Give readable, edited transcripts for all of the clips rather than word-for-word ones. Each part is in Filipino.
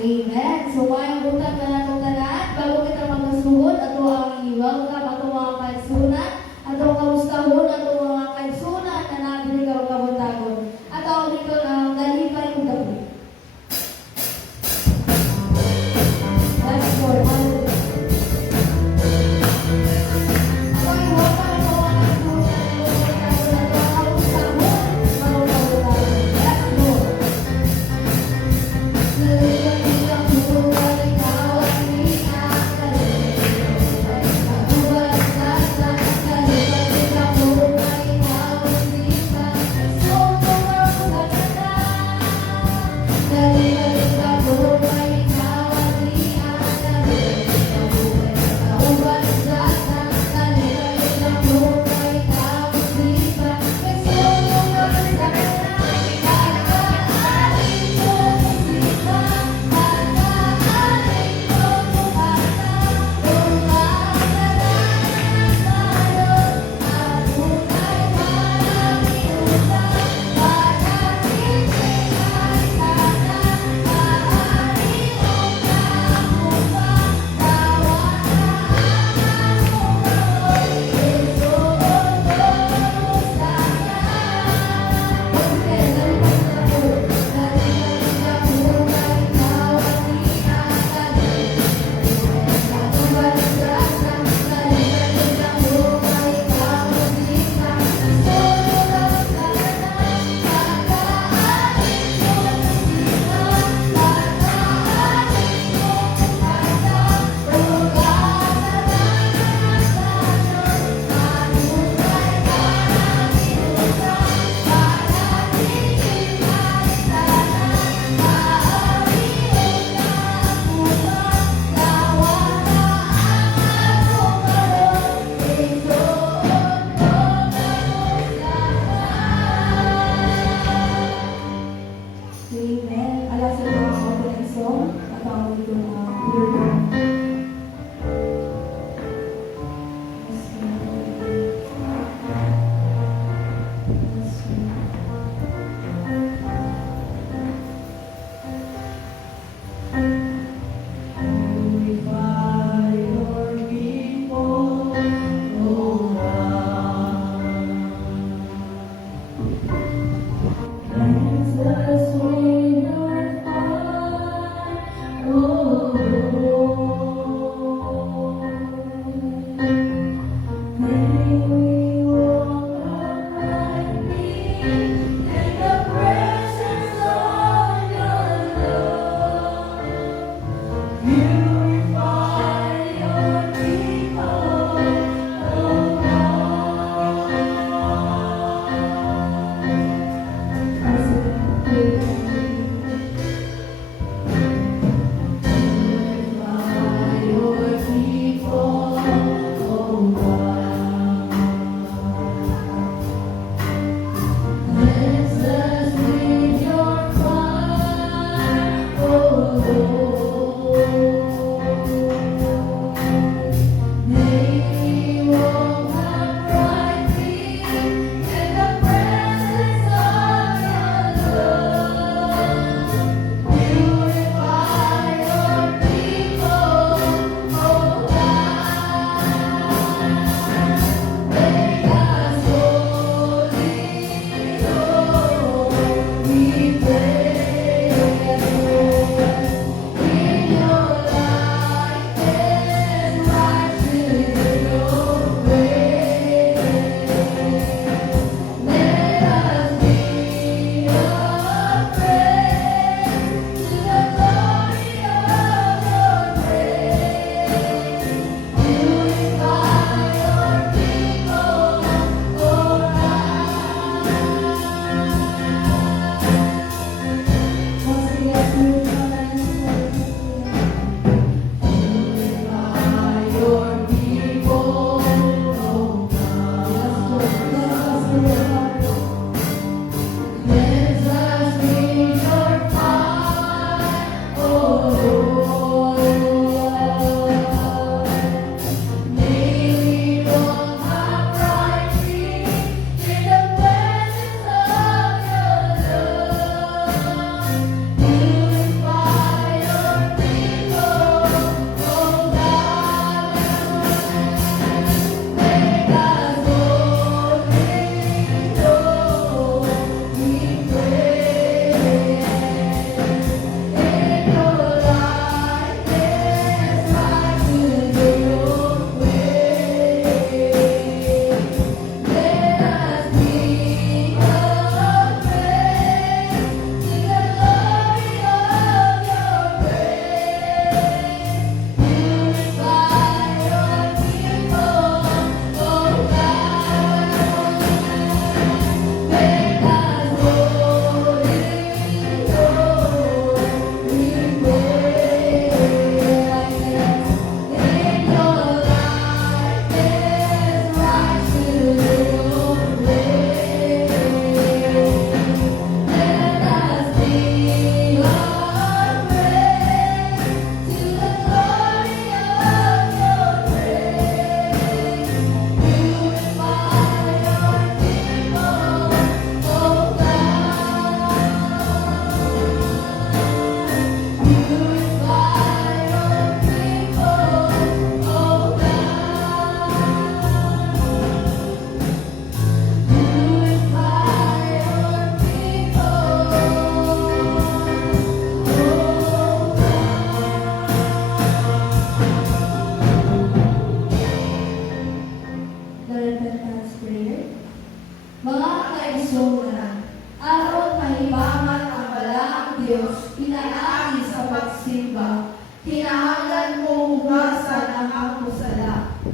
Amen. So, mayang butang na natong tanan, bago kita magkasuhod, ato ang i-welcome ato mga kaigsunan, ato ang kamustahon, ato mga kaigsunan na nabili ka kabutagon. Ato ang dito ang dalipay kong gabi. Let's go. Let's go.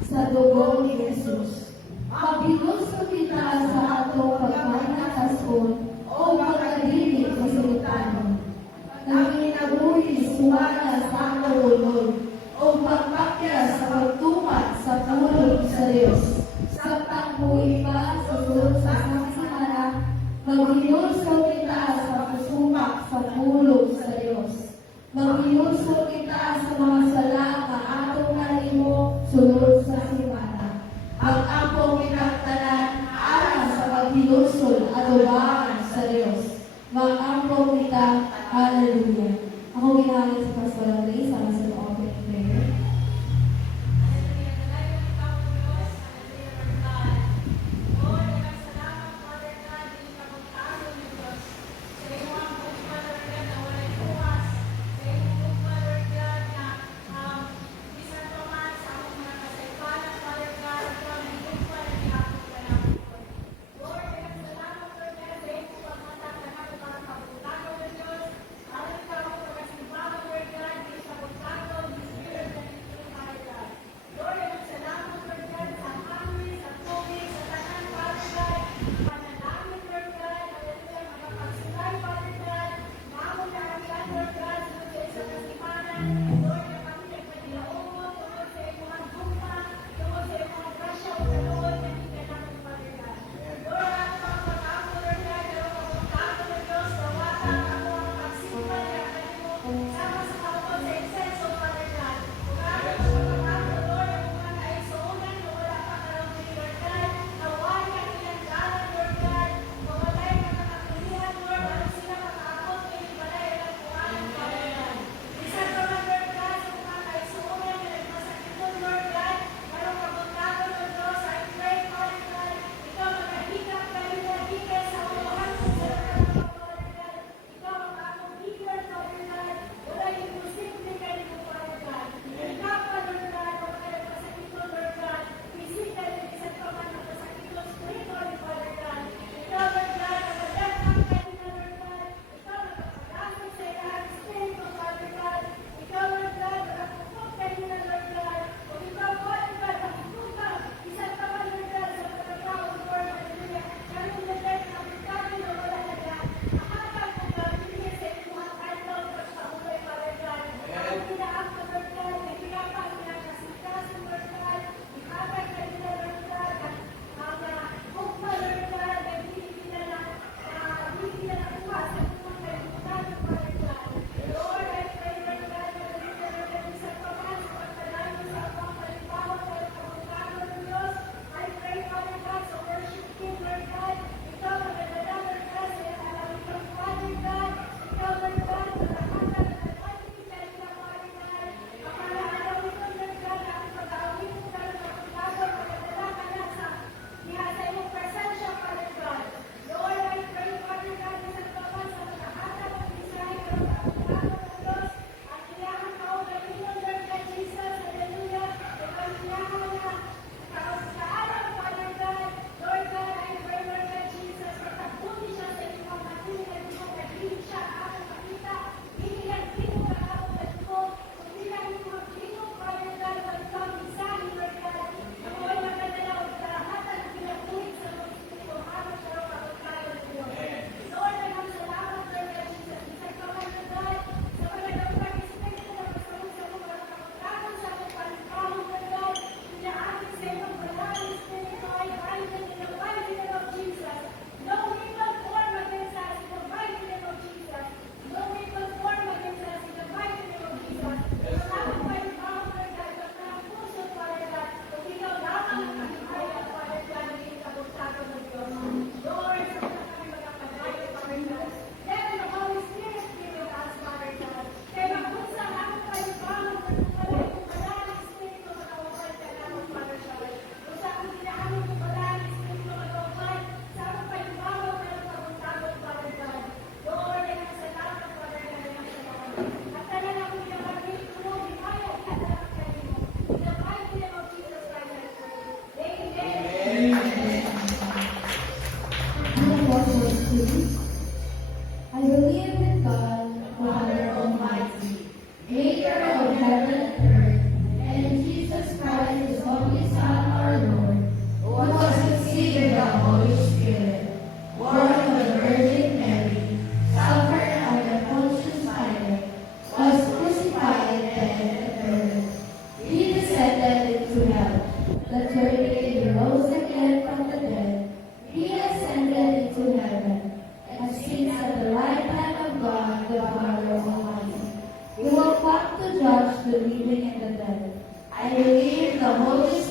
sa dugo ni Jesus. Mabiluso kita sa atong pagmanakason o pagkadili sa sultano. Nanginabuhi sumana sa atong unod o pagpakya sa pagtumat sa pulong sa Diyos. Sa tangbuhi pa sa sulod sa samana, maghinuso kita sa pasumak sa pulong sa Diyos. Maghinuso kita sa mga sala nga atong nahimo sulod sa simana. Mag-apo kinaktanan alang sa paghinusol at ubangan sa Diyos. Mag-apo kita. Hallelujah. Ako ginamit sa pastor.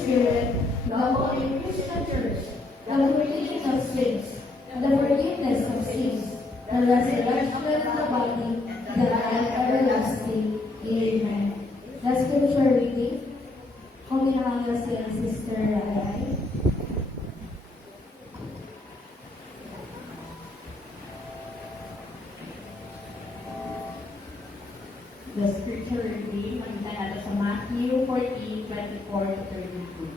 Spirit, the Holy Christian Church, the forgiving of sins, the forgiveness of sins, the resurrection of the body, the life everlasting. Amen. The scripture reading, kung minahanga si Sister Rai. The scripture reading, makita natin sa Matthew 14:24-32.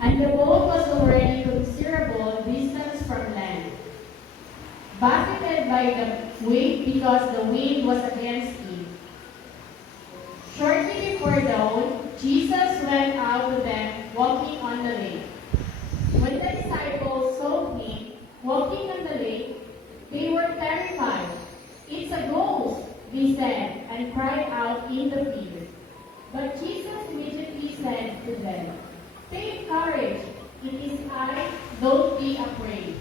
And the boat was already considerable distance from land, buffeted by the wind because the wind was against it. Shortly before dawn, Jesus went out to them walking on the lake. When the disciples saw him walking on the lake, they were terrified. "It's a ghost," they said, and cried out in the fear. But Jesus immediately said to them, "Take courage, it is I, don't be afraid."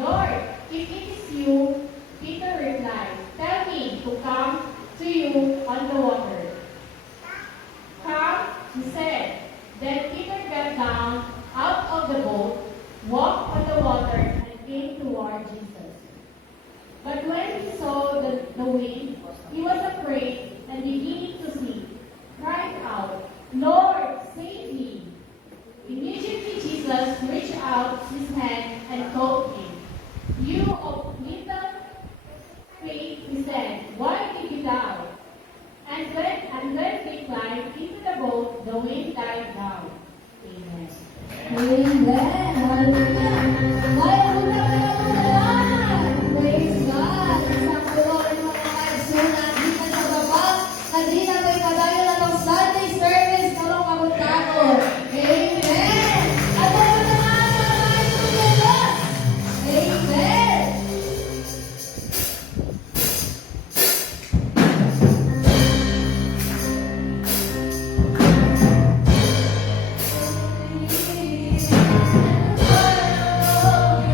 "Lord, if it is you," Peter replied, "tell me to come to you on the water." "Come," he said. Then Peter got down out of the boat, walked on the water, and came toward Jesus. But when he saw the wind, he was afraid and beginning to sink, cried out, "Lord, save me!" Immediately Jesus reached out his hand and caught him. "You of little faith," he said, "why did you doubt?" And when they climbed into the boat, the wind died down. Amen. Amen. Hallelujah. Kaya mo na kailangan. Praise God. Isang tuloy mga kaigsunan. Dito sa baba. Kadina may padayon na ng Sunday service. Karong kabuntagon. Amen. At ako naman mga kaigsunan. Amen. Oh,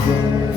See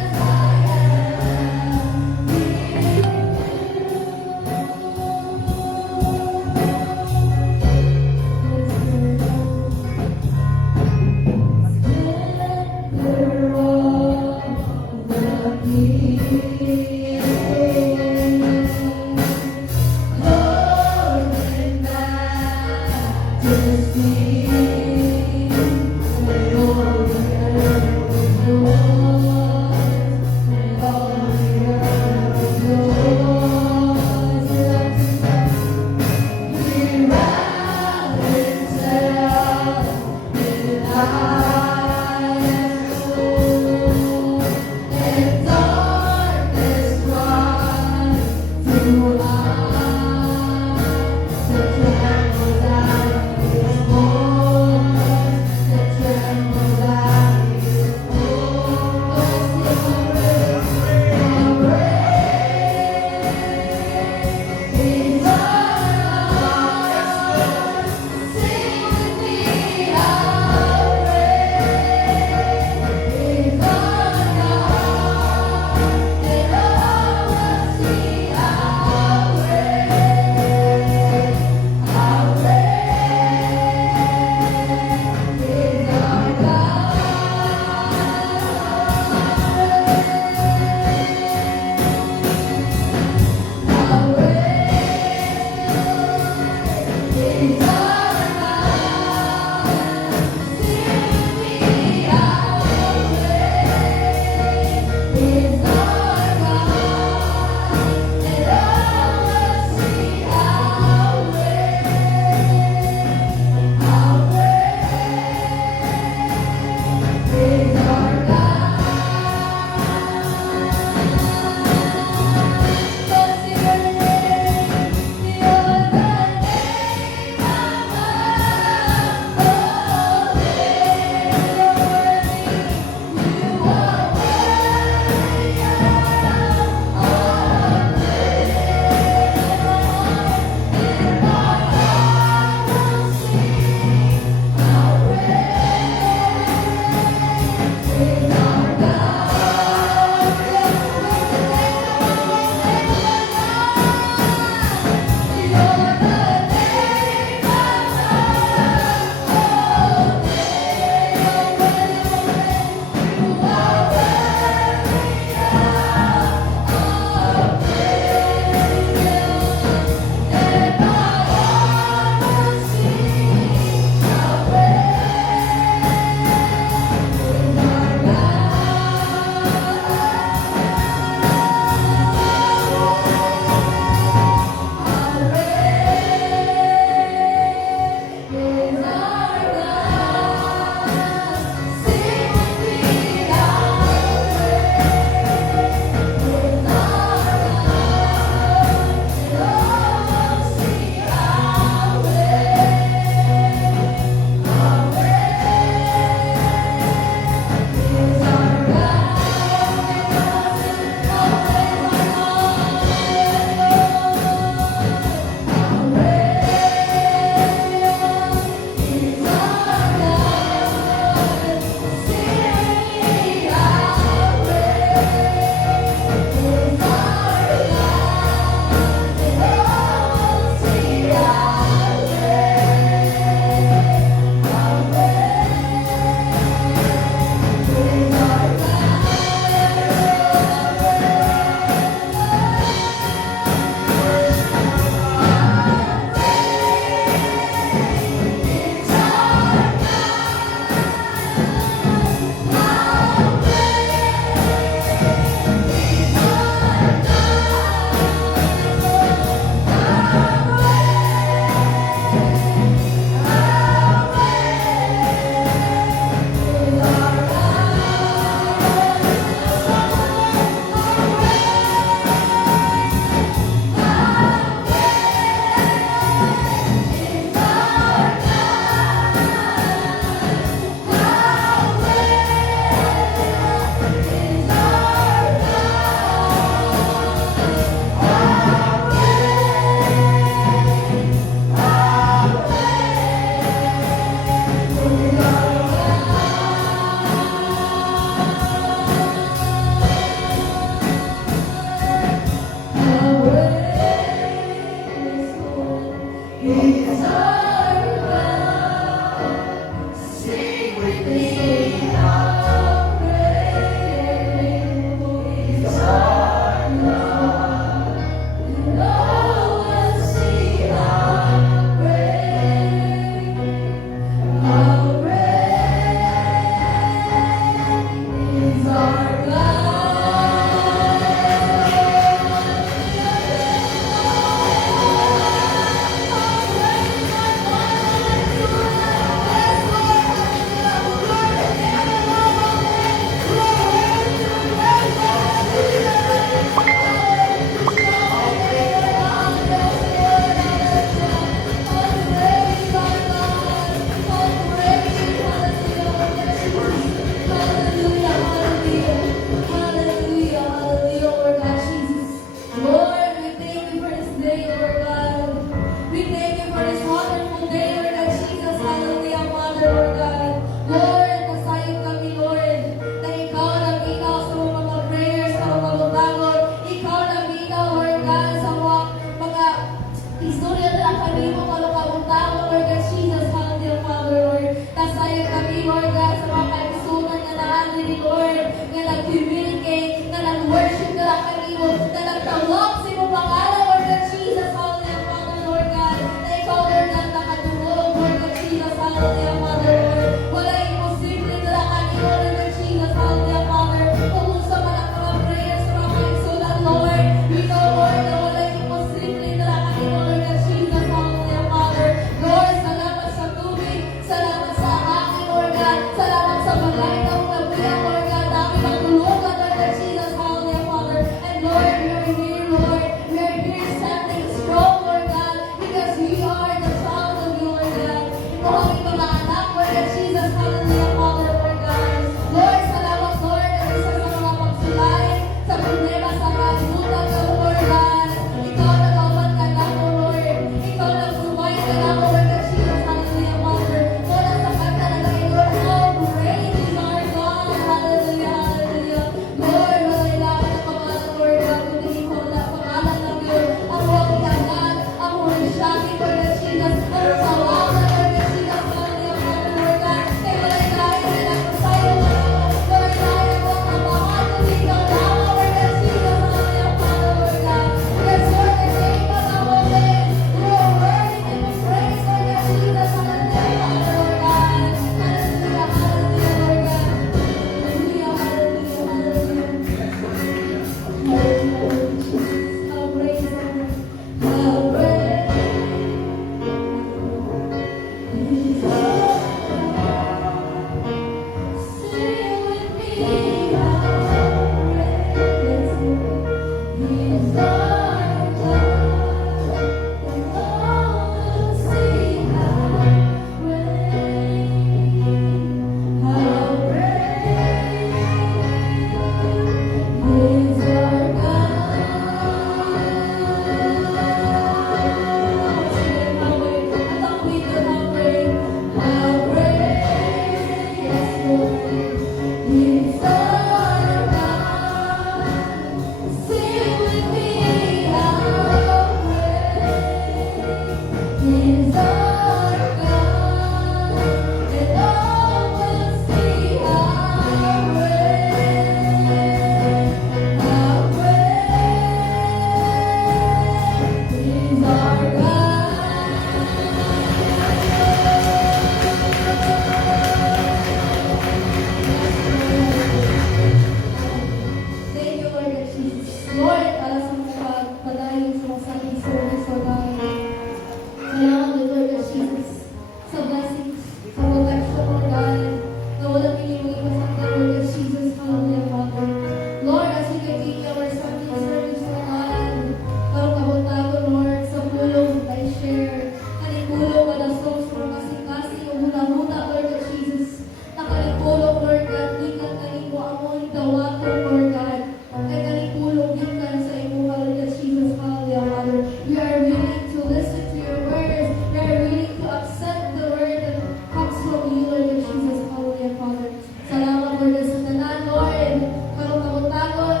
We are willing to listen to your words. We are willing to accept the word that comes from you, Lord Jesus, Holy and Father. Salamat, Lord, sa tanan, Lord. Karong kabutangon,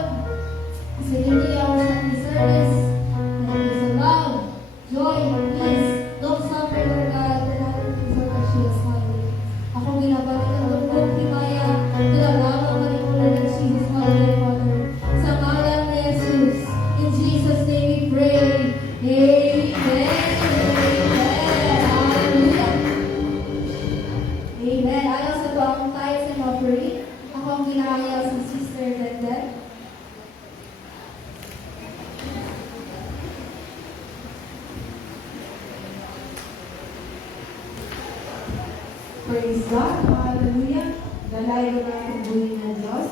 sa duty hours at the service, and it is a love, joy, peace, long suffer, Lord God, and I will be so gracious, Holy. Ako ginabalik ang lungkot, Himaya, nilalaman ka ni Lord Jesus, Holy and Father. Sa ngalan ni Jesus, in Jesus' name we pray. Amen. Amen. Hallelujah. Amen. Ayaw sa tuwang tithes and offering. Ako ang ginaayaw sa Sister Denden. Praise God. Hallelujah. Dalay ko na ang buhay ng Diyos.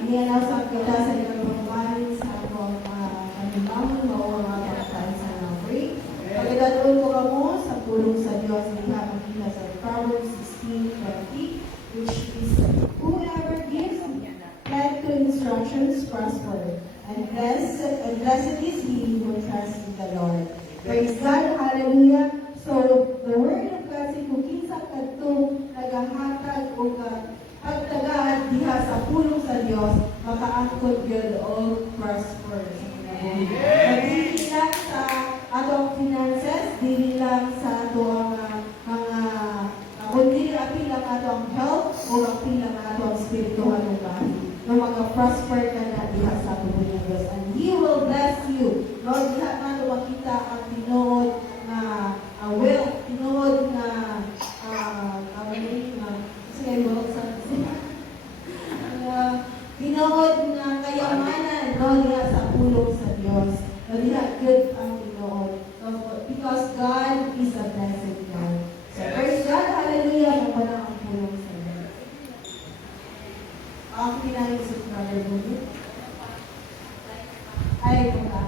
Inianaw sa kita sa ikang pagpapalit sa akong kanimang mao mga pagkain sa offering. Pagkadaloon ko kamo sa pulong sa Diyos niya makita sa Proverbs 16:20, which is, whoever gives led to instructions prosper, and blessed is he who trusts in the Lord. Praise God. Hallelujah. So, the word of God si kinsa kadto nagahatag og pagtagaad diha sa pulong sa Dios, makaangkon gyud og prosper. Dili lang sa atong finances, dili lang sa atong mga kundi apil lang atong health o apil lang atong spiritual ugali. No maka-prosper ka na diha sa pulong ng Dios, and He will bless you. Lord, diha na makita ang tinuod na wealth, tinuod na tinuod na kayamanan, no, diha sa pulong sa Diyos. No, diha good ang tinuod. So, because God is a blessed God. So, praise God, hallelujah, kapala ang pulong sa Diyos. Ang pinayusip na rin ay, wala.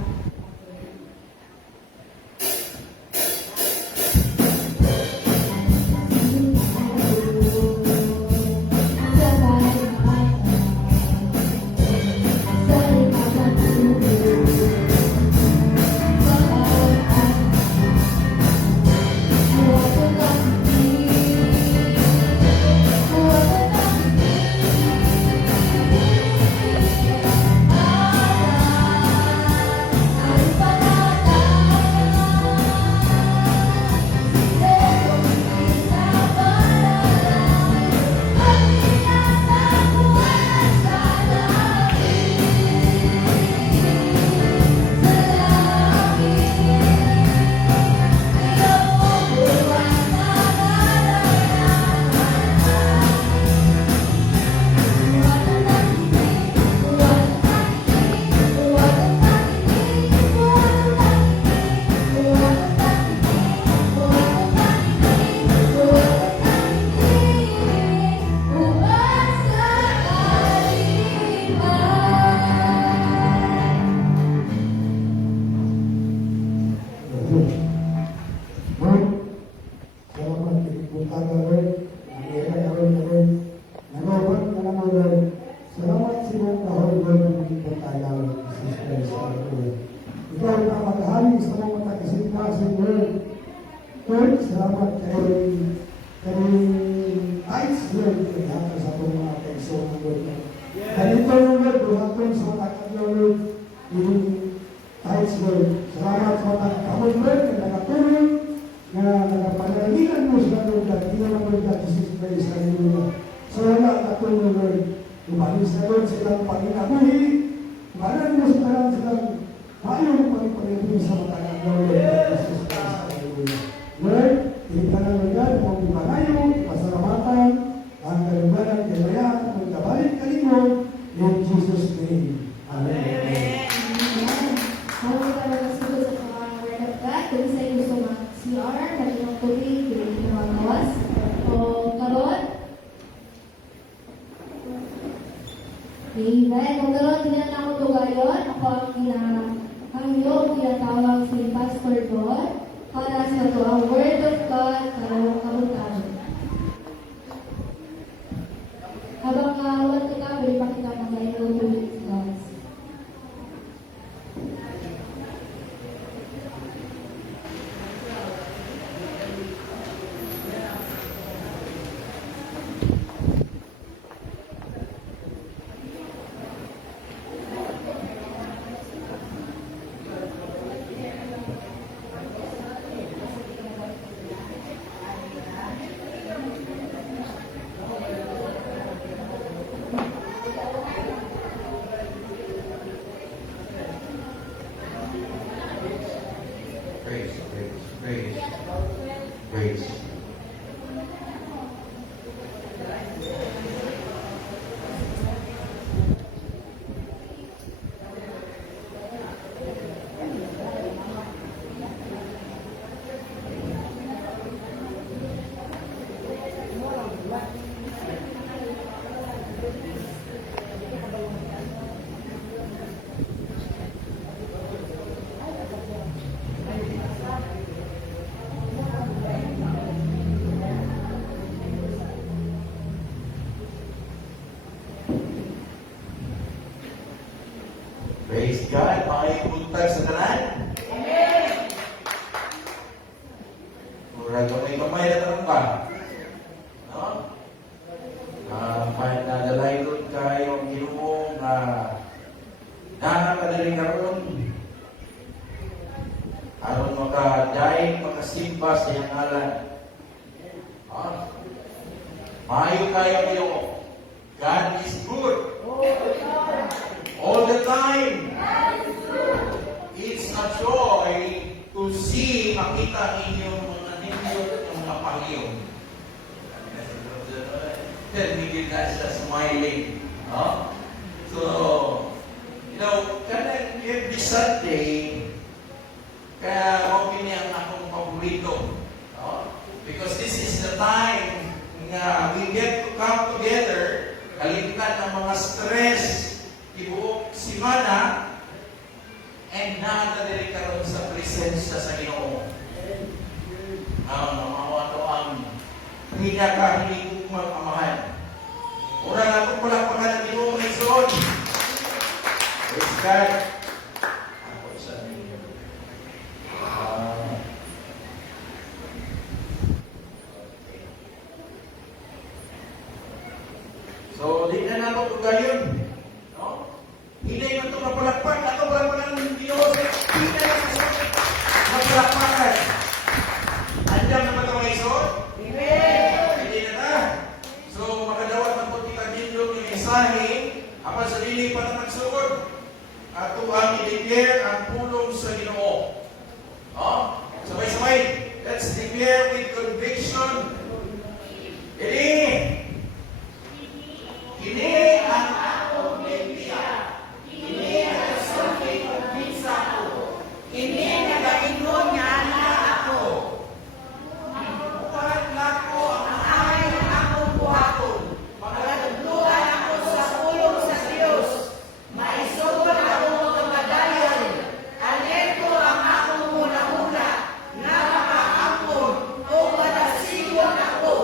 Praise, praise, praise. Praise God. Makipuntag sa tanan. Amen. Murag may kamay na tanong ba? No? Nadalay doon kayo ang Ginoo na nakakadaling karon. Aron makadaig, makasimba sa iyang ngalan. Maayo kayo Ginoo. God is good. All the time. It's a joy to see, makita inyong mga nindot ng mga pangiyong. Then we did that smiling. Huh? So, every Sunday, kaya ako ang akong paborito. Because this is the time na we get to come together, kalimtan ng mga stress, ibuok simana, and nakadali karon sa presensya sa Ginoo. Mamawa to ang pinakahilig kong magmamahal. Una na itong palakpakan ng Ginoo na ison. Praise God. Ako sa ninyo. So, di na naman kung gayon. Hindi man ito mapalakpak. Ato palakpakan ng Ginoo. Hindi na naman mapalakpakan. Andiyan naman ito mga ison? Hindi na na. So, makadawat man po kita dindog yung mensahe. Apan sa dili pa naman sugod. Ato ang i-declare ang pulong sa Ginoo. Sabay-sabay. Let's declare with conviction. Ini ang akong Biblia. Ini ang something of pizza ko. Ini nagaingon nga na ako. Ang buwan lako ang ay ng akong buhaton. Magadugluan ako sa pulong sa Dios. Maisugod ako ng magadayon. Alerto ang akong hula-hula. Na makaampon o madasigon ako.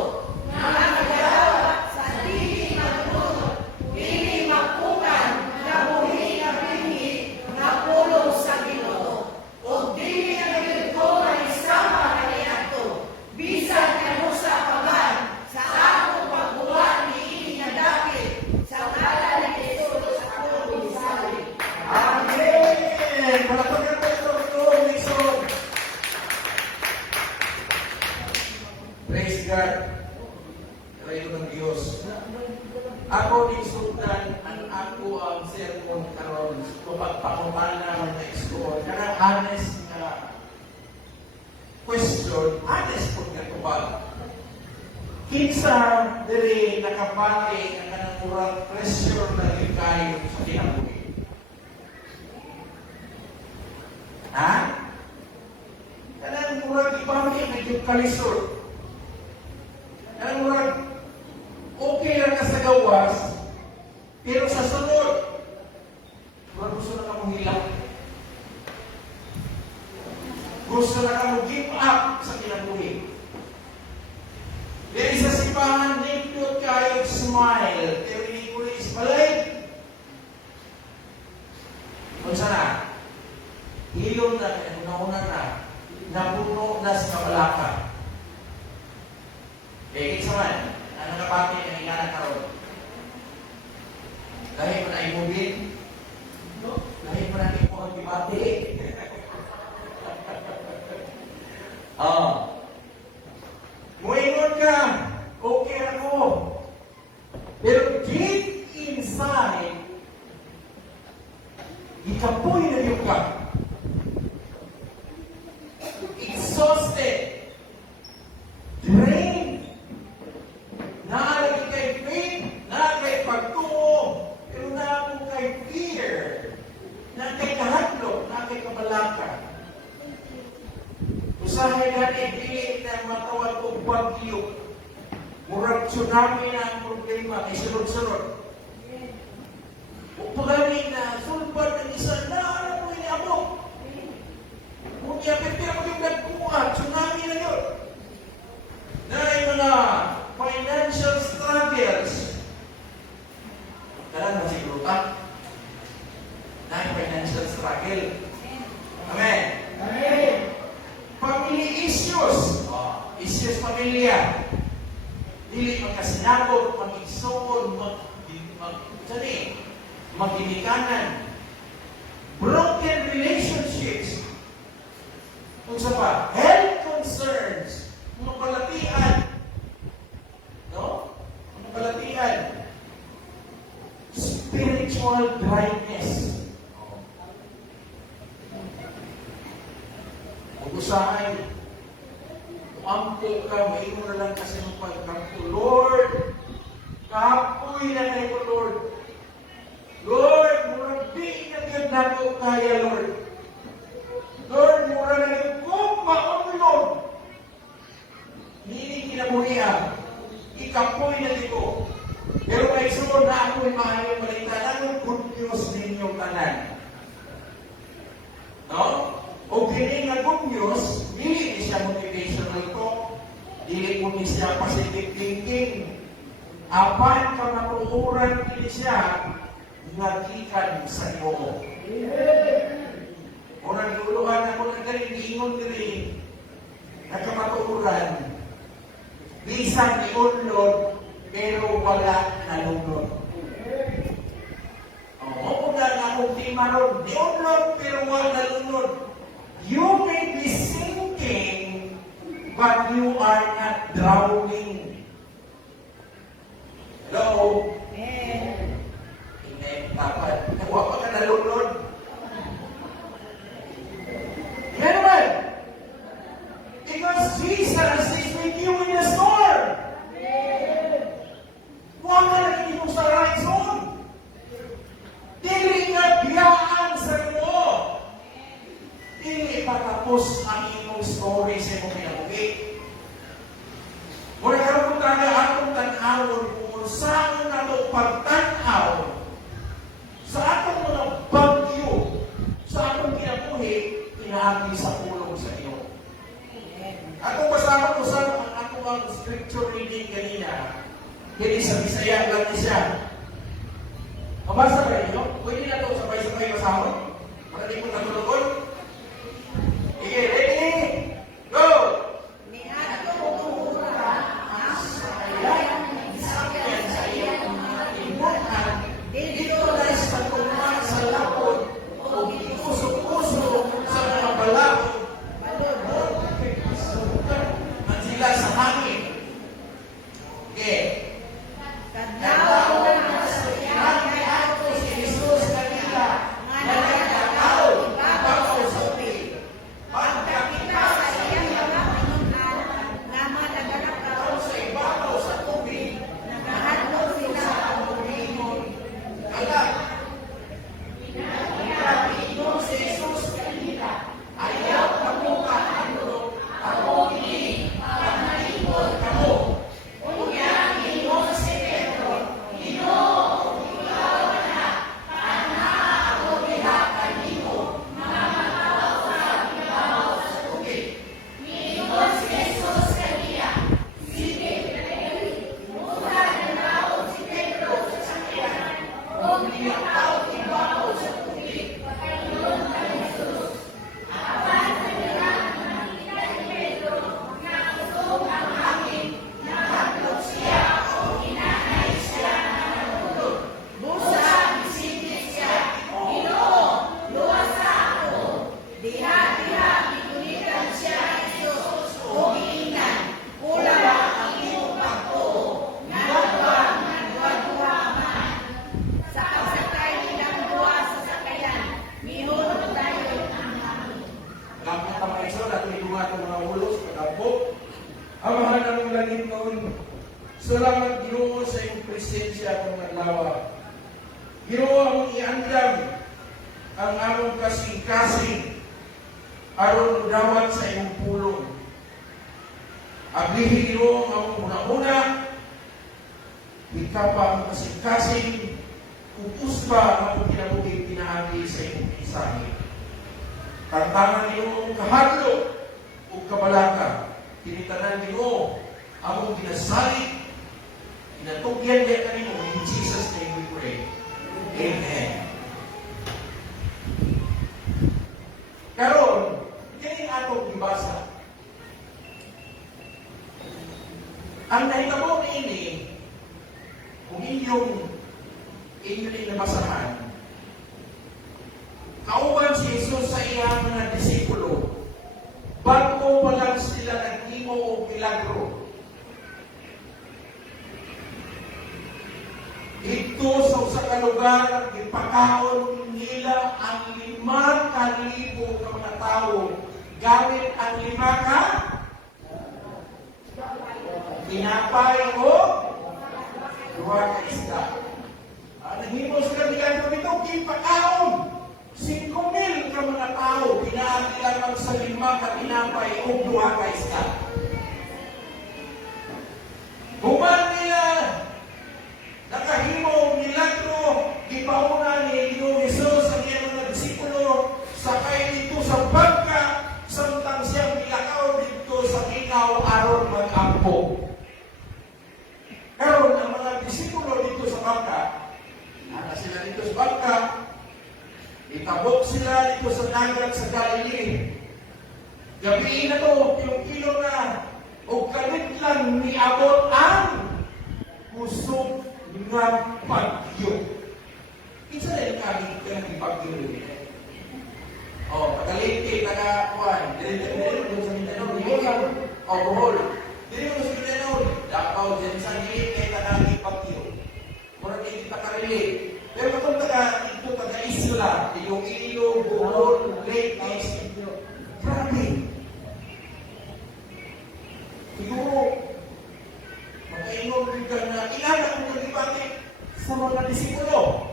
Na nagdawat sa dili magpunod. Dili magpukan. Na buhi na binhi. Na pulong sa Ginoo. O dili na naging ko na isama kaniyato. Bisan ano sa pagan. Sa akong pagbuhat ni ini nga dapit. Sa ngalan ni Jesus ako bisali. Amen! Palakpakan po ito, Nixon. Praise God. Rayo ng Diyos. Ako din sundan ang ako ang sermon karon kung magpakutan naman na iskoon. Kaya honest nga question, honest po nga kubag. Kinsa diri nakabati ang kanang murang pressure na kayo sa kinabuhi. Ha? Kanang murang ibangin medyo kalisod. Kanang murang okay lang ka sa gawas, pero sa sunod, murang gusto na ka mong hilak. Gusto na ka mong give up sa kinabuhi. Dahil sa simbahan, nindot kayo smile, pero hindi ko rin isbalay. Kung sana, hilom na, nauna na, napuno na sa kabalaka. Kaya kinsa man, ang nakapati ng ginigana karon. Dahil mo na imubin, dahil mo na ipon dibati. Muingon ka, okay ako. Pero deep inside, ikapoy na yung ka. Exhausted. Drained. Naalagi kay faith, naalagi pagtuo, pero naako kay fear, nakay kahadlok, nakay kabalaka. Usahay natin, dili na matawag o bagyo. Murag tsunami na ang problema, ay sunod-sunod. Pagani na sulpan ng isa na alam mo inabot. Kung i-apipira mo yung nagkuha, tsunami na yun. Na yung mga financial struggles. Kailan mo siguro ka? Na yung financial struggle. Amen. Amen. Family issues. Issues pamilya. Dili magkasinabot, mag-igsoon, magginikanan. Broken relationships. Kung sa pa, health concerns. Mga palatian. No? Mga palatian. Spiritual dryness. Mag-usahay. Ampo ka, maingon na lang kasi ng pagkampo. Lord, kapoy na kayo, Lord. Lord, murang di na yun na ko kaya, Lord. Lord, murang na yun kung maon, Lord. Hindi kinabuhiya. Ikapoy na dito. Pero kay sunod na ako'y maayong balita, anong good news ninyong tanan? No? O kini nga good news, dili siya motivational talk, dili po siya positive thinking. Apan ka matuturan dili siya, nagikan sa iyo. O naguluhan ako ng galing, ingon dili, nakamatuturan, bisan ni unlod, pero wala nalunod. O na akong timaron, di unlod, pero wala nalunod. You may be sinking, but you are not drowning. Hello? Amen. Dapat. Nakuha pa ka nalunod. Amen naman. Because Jesus is with you in the storm. Huwag ka na kinitong sa right zone. Dili ka biyaan sa iyo. Dili patapos ang imong story sa imong kinabuhi. Muna karoon ko tayo atong tanawon kung saan na ito pagtanaw sa atong mga bagyo, sa atong kinabuhi, inaagi sa ulong sa iyo. Atong basahan ko sa atong scripture reading kanina, hindi sa Bisaya lang siya. Mabasa ba ninyo? Pwede na ito sabay-sabay basahon? Para di mo natulungon? Okay, ready? Go! Dito na sa tumak sa lapod o usok-usok sa mga balakod. Ang sila sa hangin. Okay. Si Jesus kanila na nagkakaw. Apo, Amahan ng langit noon, salamat Ginoo sa iyong presensya kong naglawa. Ginoo among iandam ang among kasing-kasing aron dawat sa iyong pulong. Ablihin Ginoo ang among una-una, ikapa ang kasing-kasing, upus ba ang kinabuhi pinaagi sa iyong mensahe. Tantangan Ginoo ang kahadlok o kabalaka, tinitanan Ginoo among ginasalig, inatugyan niya kanino, in Jesus' name we pray. Amen. Karon, kini atong gibasa. Ang nahitabo niini, kung inyong nabasahan, kauban si Jesus sa iyang mga disipulo, bago pa lang sila nag-imo o milagro. Ito sa usa ka lugar, ipakaon nila ang 5,000 ka mga tao gamit ang 5 ka tinapay o 2 ka isda. Naghimo sila milagro nito, ipakaon 5,000 ka mga tao, pinaakilang sa 5 ka tinapay o 2 ka isda. Human nila, nakahimo milagro, ipauna ni Ginoo Jesus ang iyang mga disipulo, sakay dito sa bangka, samtang siyang milakaw dito sa minaw aron mag-ampo. Karon ang mga disipulo dito sa bangka, sila dito sa bangka, itabok sila dito sa dagat sa Galilee. Gabi na to, kilo-kilo na, o kalit lang niabot ang kusog nga bagyo. Isa na yung kami ng bagyo rin. O, Tagalite, Tagakuan, dito sa Mindanao, o Bohol. Dito sa Mindanao, Davao, dyan sa Gilit, kay Tagalite bagyo. Mura kayo kita karili. Pero kung ito taga-isla, Iloilo, Bohol, Leyte, grabe. Siguro, magkaingon rin ka na ilan ang nagipati sa mga disipulo.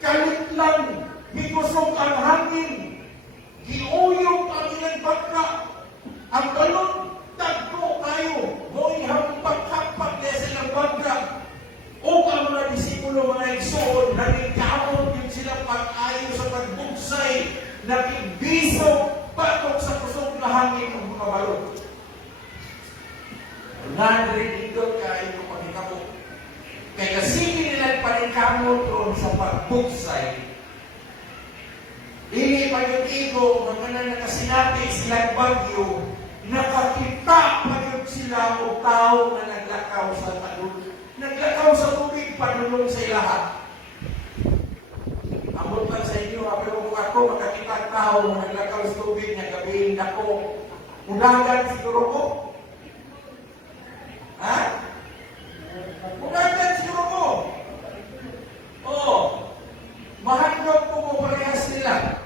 Kalit lang, mikusog ang hangin, giuyong ang ilang bangka, ang balon, tagpo kayo, mo'y hampak-hampak na silang bangka. O ang mga disipulo, mga igsoon, nagigkamot yung silang pag-ayo sa pagbugsay, nagigbiso, patok sa kusog na hangin ng mga balon. Nandrin dito kayo pagkakamo. Kaya sige nila paningkamot doon sa pagbugsay. Dili pa yung igo, mga nakasinati silang bagyo, nakakita pa yung sila o tao na naglakaw sa tagod. Naglakaw sa tubig, panulong sa lahat. Amot lang sa inyo, pero kung ako makakita ang tao na naglakaw sa tubig, nagabihin ako, unagan siguro ko. Ha? Unagan siguro ko. Oo. Mahandog ko mo parehas nila.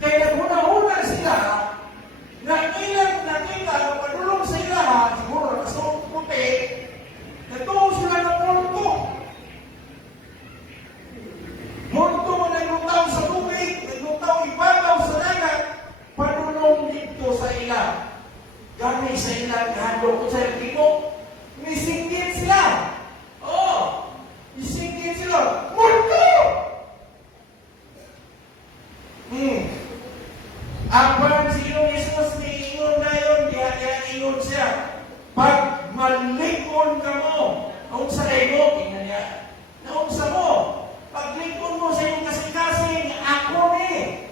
Kaya naguna-una sila, nakita, panulong sa ilahan, siguro nakasong puti, natuwa sila ng multo. Multo mo naglutaw sa tubig, naglutaw ibagaw sa dagat, panulong dito sa ilan. Gamit sa ilan, handog ko sa mo, misingkit sila. Oo, misingkit sila. Multo! Apan si Jesus ni ingon na yun, diya ingon siya. Pag malikon ka mo, naun sa mo, tingnan niya, naun sa mo, paglikon mo sa iyong kasing-kasing, ako ni.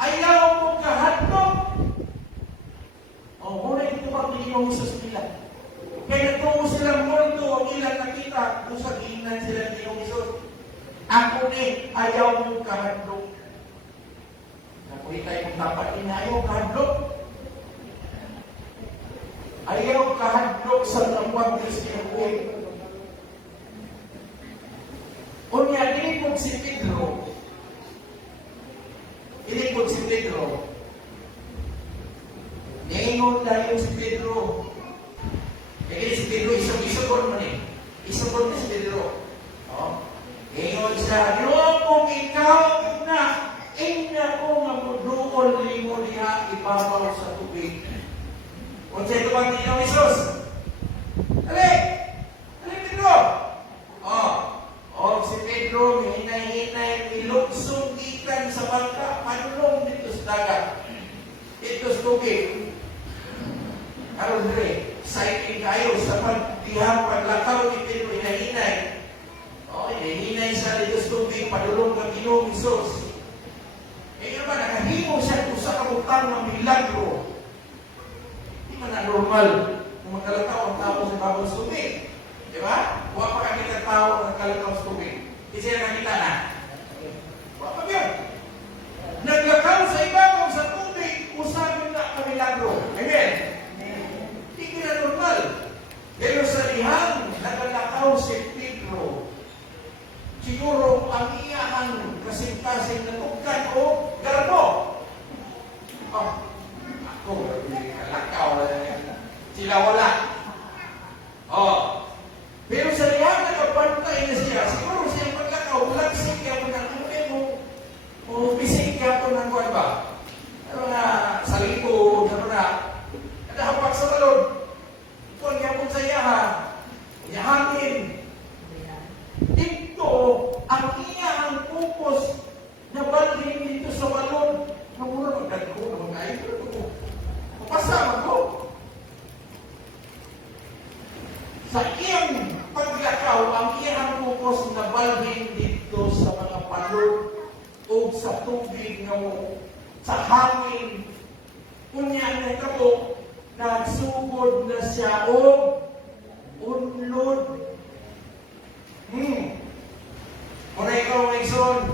Ayaw mo kahadlok. O, muna ito pag-inom sa sila. Kaya nagtungo silang multo, ang ilang nakita, kung sa ginan sila ni Jesus. Ako ni, ayaw mo kahadlok. Nakulit tayo kung dapat na ayaw kahadlok. Ayaw kahadlok sa namang Diyos niya po. Unya, inikod si Pedro. Ingon dahil si Pedro. Kaya si Pedro, isang-isang man eh. Isang na si Pedro. Oh. Ingon siya, Ginoo kung ikaw na, ina ko nga muduol limo diha ibabaw sa tubig. Kung sa ito bang Ginoo Isus? Dali! Dali, Pedro! Si Pedro, hinay-hinay, nilugsong ikan sa bangka, panulong dito sa dagat. Ito sa tubig. Karon dire, exciting kayo sa pagdihang paglakaw ni Pedro, hinay-hinay. Hinay siya dito sa tubig, panulong kang Ginoo Isus. Naman, nakahimo siya kung sa kabutang ng milagro. Hindi man na normal kung magkalataw ang tao sa bagong tubig. Di ba? Huwag pa kami ng tao na nagkalataw sa tubig. Hindi siya nakita na. Huwag pa yun. Naglakaw sa ibabaw sa tubig, usapin na ang milagro. Amen? Hindi na normal. Pero sa lihang nagalakaw si Pedro, siguro ang iyang kasing-kasing na tugkan o garbo. Ako, kalakaw. Sila wala. Pero sa lihang nakapantay na siya, siguro siya paglakaw, lagsik ka po ng o bisik ka po ng kuwan ba? Ano na, sa likod, ano na, nadahapak sa balon. Kuwan niya po sa iyaha. Iyahangin. Dito, ang iyang pupos na balding dito sa balon, namura magdagko na mga ito. Mapasama ko. Sa iyang paglakaw, ang iyang pupos na balding dito sa mga balon o sa tubig na mo, sa hangin. Kunya na ito, nagsugod na siya o unlod. Kung na ikaw may son,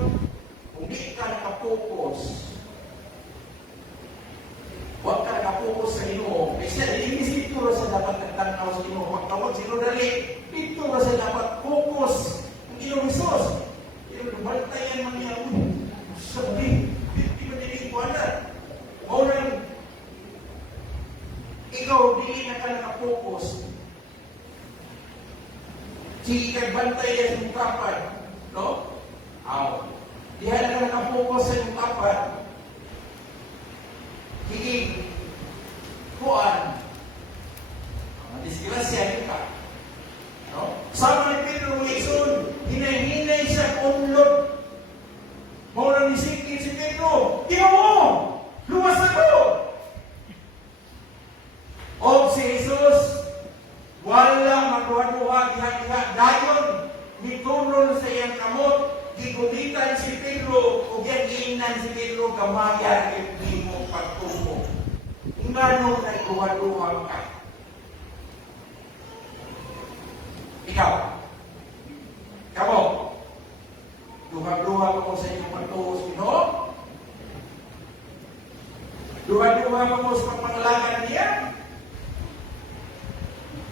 kung di ka nakapukos, huwag ka nakapukos sa Ginoo. Kasi hindi dito na sa dapat nagtanaw sa Ginoo. Huwag tawag sino dali, dito na sa dapat focus ang Ginoo Isus. Bantayan man niya, sabi, di ba nilikuanan? O nang ikaw, di na ka nakapukos. Sige kay bantay yan yung kapal. No? Diyan na nakapukos sa yung kapal. Sige, kuan. Madisgrasya ka. No? Sama ni Pedro Wilson, hinay-hinay siya unlod. Muna ni si Pedro, Ginoo! Luwas ako! O si Jesus, wala magduha-duha, diha-diha, dayon, nitulol sa iyang kamot, gigulitan si Pedro, o giinan si Pedro, kamaya, hindi mo pagtumo. Ngano na duha-duha ka? Ikaw, kamo, duha-duha mo sa inyong pagtuhos, no? Duha-duha mo sa pangalagan niya?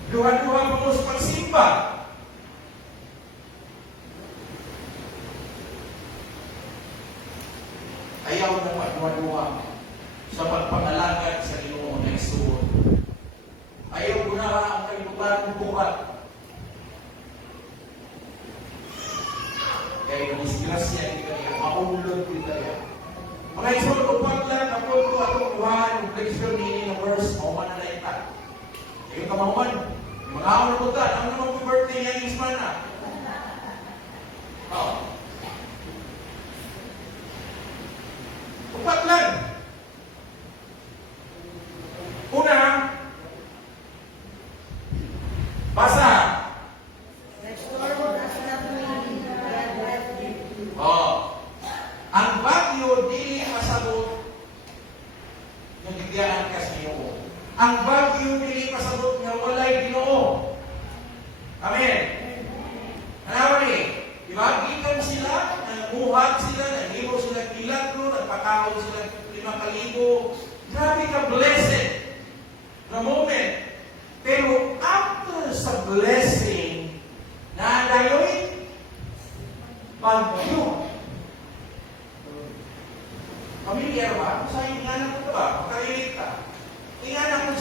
Duha-duha mo sa pagsimba? Ayaw na duha-duha sa pagpangalagan sa Ginoo ng Isus. Ayaw ko na ang kalibutan ng bukat. Kaya disgrasya kita niya, maulod kita niya. Mga Isus, upag lang, napod ko atong buhaan, yung leksyon nini ng verse, mauman na ita. Kaya kamahuman, mga ako na punta, ano naman po birthday niya yung Ismana? Upag lang. Una, basa. Ang bagyo dili masabot yung bigyan ka sa Ginoo. Ang bagyo dili masabot nga walay Ginoo. Amen. Ano ni? Diba? Gikan sila, nanguhat sila, nanghimo sila milagro, nagpakaon sila 5,000. Grabe ka blessed na moment. Pero after sa blessing, naadayoy bagyo. Pamilyar ba? Kung sa'yo, inganak ko ba? Makailit ka. Inganak ko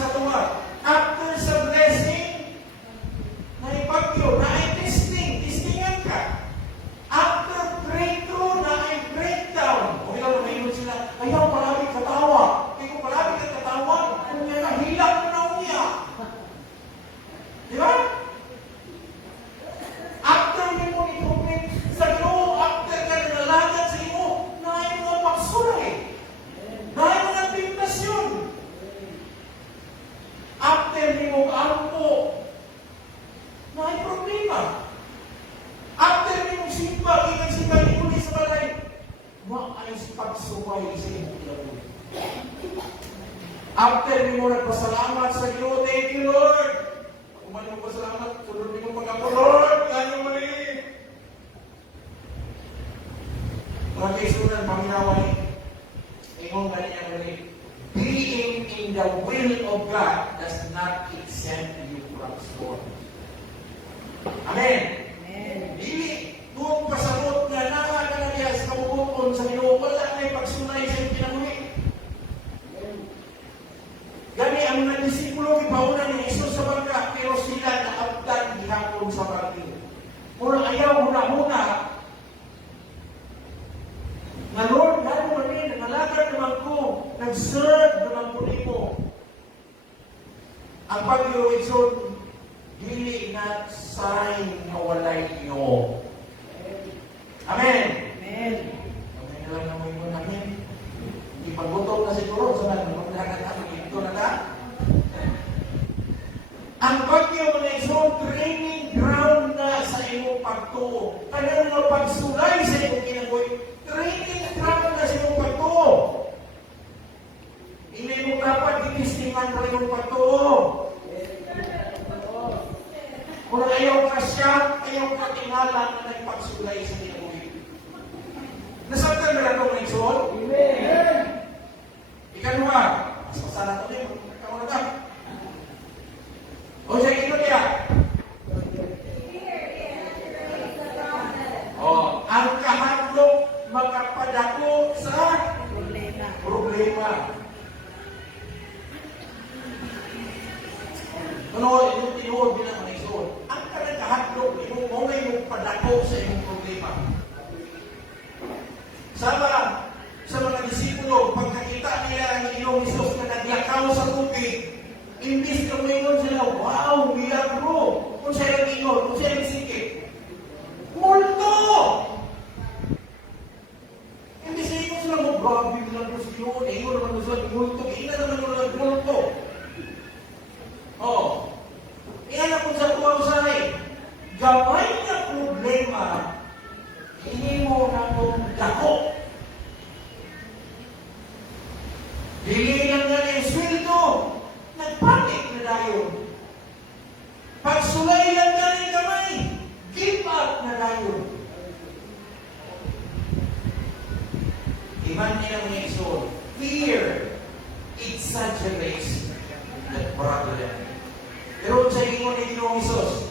After ni mo nagpasalamat sa Ginoo, thank you, Lord. Kung man mo pasalamat, sunod ni mo pag-ako, Lord, ganyan mo rin. Mga kaisunan, paminawa ni, ingon ganyan mo rin. Being in the will of God does not exempt you from storm. Amen. Dili, doon pasabot nga nanga ka na diya sa kabubuton sa Ginoo, wala na ipagsunay sa iyong kinabuhi. Gani ang mga disipulo, ipauna ni Jesus sa bangka, pero sila naabdan gihapon sa barko. Muna ayaw, muna-muna, nga Lord, gano'n mo rin, nalagad naman ko, nag-serve naman ko nimo. Ang pag-iwison, dili na sign na walay iyo. Amen. Amen. Okay na lang naman yun, amen. Ipagbutok na siguro sa magdagat ako dito na ka. Ang pag-iwison, training ground na sa iyong pagtuo. Kaya nga pagsulay sa iyong ginagawa, training ground na sa iyong pagtuo. Hindi mo dapat gitistingan sa iyong pagtuo. Kung ayaw ka siya, ayaw ka tingalan na nagpagsulay sa ginagawa. Nasabtan na lang itong nagsuot? Amen! Ikanuha, mas masana ko din, ikaw na ka. O siya, ito niya. Ang kahandog makapadako sa problema. Ano, yung tinuod bilang ang nagsuot. Ang kahandog, mo may padako sa iyong problema. Sa mga disipulo, pagkakita nila ang iyong Isus na naglakaw sa tubig, imbis na mayroon sila, wow, milagro! Kung siya yung ingon, kung siya yung sikip. Multo! Imbis na ingon sila, grabe milagro sa Ginoo, ingon naman sila, multo, ina naman nila multo. Iyan na kung sa tuwang sanay, gamay na problema, hindi mo na kung dako. Dili lang nga na yung sweldo, nagpanik na dayon. Pagsulay lang nga yung kamay, give up na dayon. Iman niya ang Ison, fear exaggerates the problem. Pero sa ingon ni Ginoong Isos,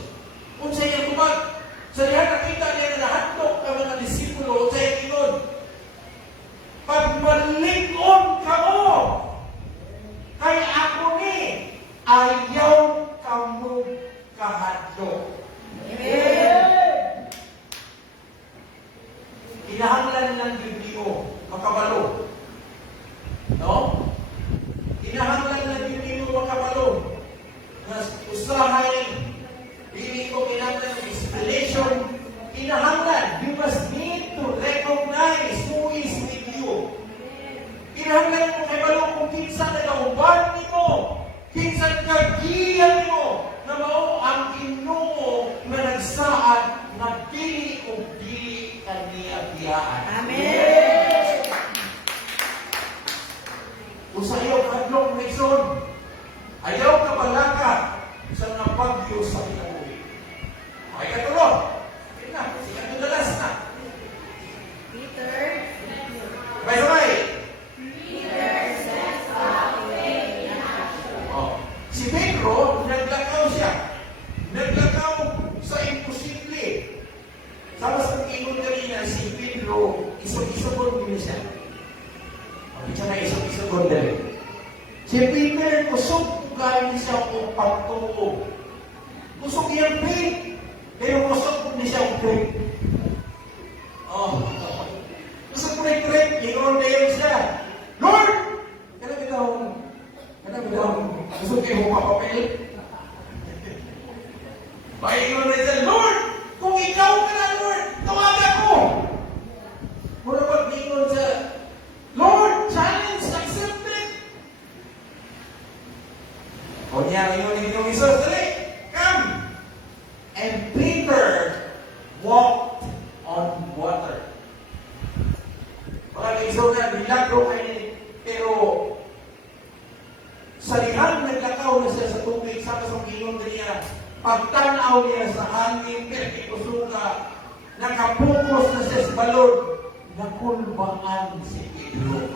kung sa iyang kumag, sa diyan nakita niya na nahandok ang mga disipulo, sa iyang ingon, pagmalingon ka mo, kay ako ni, ayaw ka mo kahadlok. Amen. Kinahanglan ng Biblia makabalo. No? Kinahanglan ng Biblia makabalo. Mas usahay, hindi ko kinahanglan ng explanation. Kinahanglan, you must need to recognize who is with you. Kinahanglan mo kay balo kung kinsa nagauban nimo, kinsa kagiyan mo, na mao ang Ginoo na nagsaad na dili o dili kaniya biyaan. Amen. Kung sa iyo kadlong Nixon, ayaw ka balaka sa mga bagyo sa kinabuhi. Okay ka tulog. Okay na, siya tudalas na. Peter. Sabay-sabay. Si Pedro, naglakaw siya. Naglakaw sa imposible. Sama sa ingon kanina, si Pedro, isog-isogon din siya. Siya na isog-isogon din. Si Peter, kusog galing siya kung pagtuo. Kusog iyang faith, pero kusog din siya ang faith. Kusog faith, ingon din siya. Lord! Kusog kayo mo papapil. Baingon na siya, Lord! Kung ikaw ka na, Lord, tawag ako! Muna pag-ingon siya, Lord, challenge accepted. O niya, ingon yung Isos, dali, come! And Peter walked on water. Mga Isos na, milagro kayo, pero Pagtanaw niya sa hangin, pinag-ikusuga, nakapokus na siya sa balon, nakulbaan si Pedro.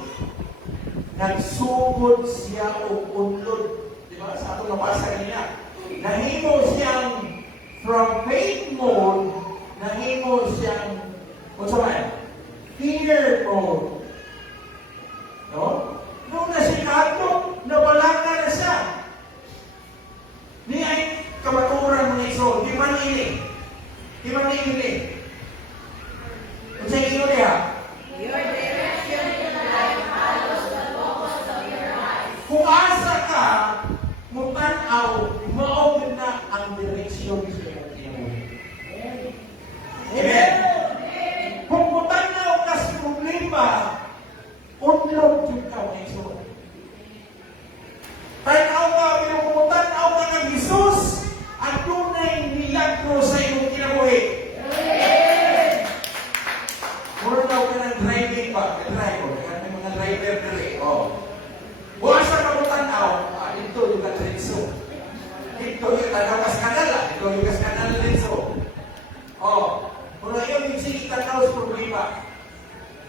Nagsugod siya o unlod. Di ba? Sa ato nabasa kanina. Nahimo siyang from faith mode, nahimo siyang, kung saan? Fear mode. No? Nung nasikado, nabalaka na siya. Ni ay kamaturan mo iso, di man ini. Di man ini. Kung sa iyo niya, kung asa ka, mutanaw, maogin na ang direksyon sa iyong kinabuhi. Amen. Kung mutanaw ka sa problema, unlog yung ka ng iso. Tanaw ka, pero kung mutanaw ka ng Jesus, ang tunay milagro sa iyong kinabuhi. Mura daw ka ng driving ba? Driver. Kaya may mga driver dali. Buwan sa kamutanaw, ito yung katrinso. Ito yung tanawas kanala. Ito yung kas kanala rinso. Mura yun yung sige tanaw sa problema.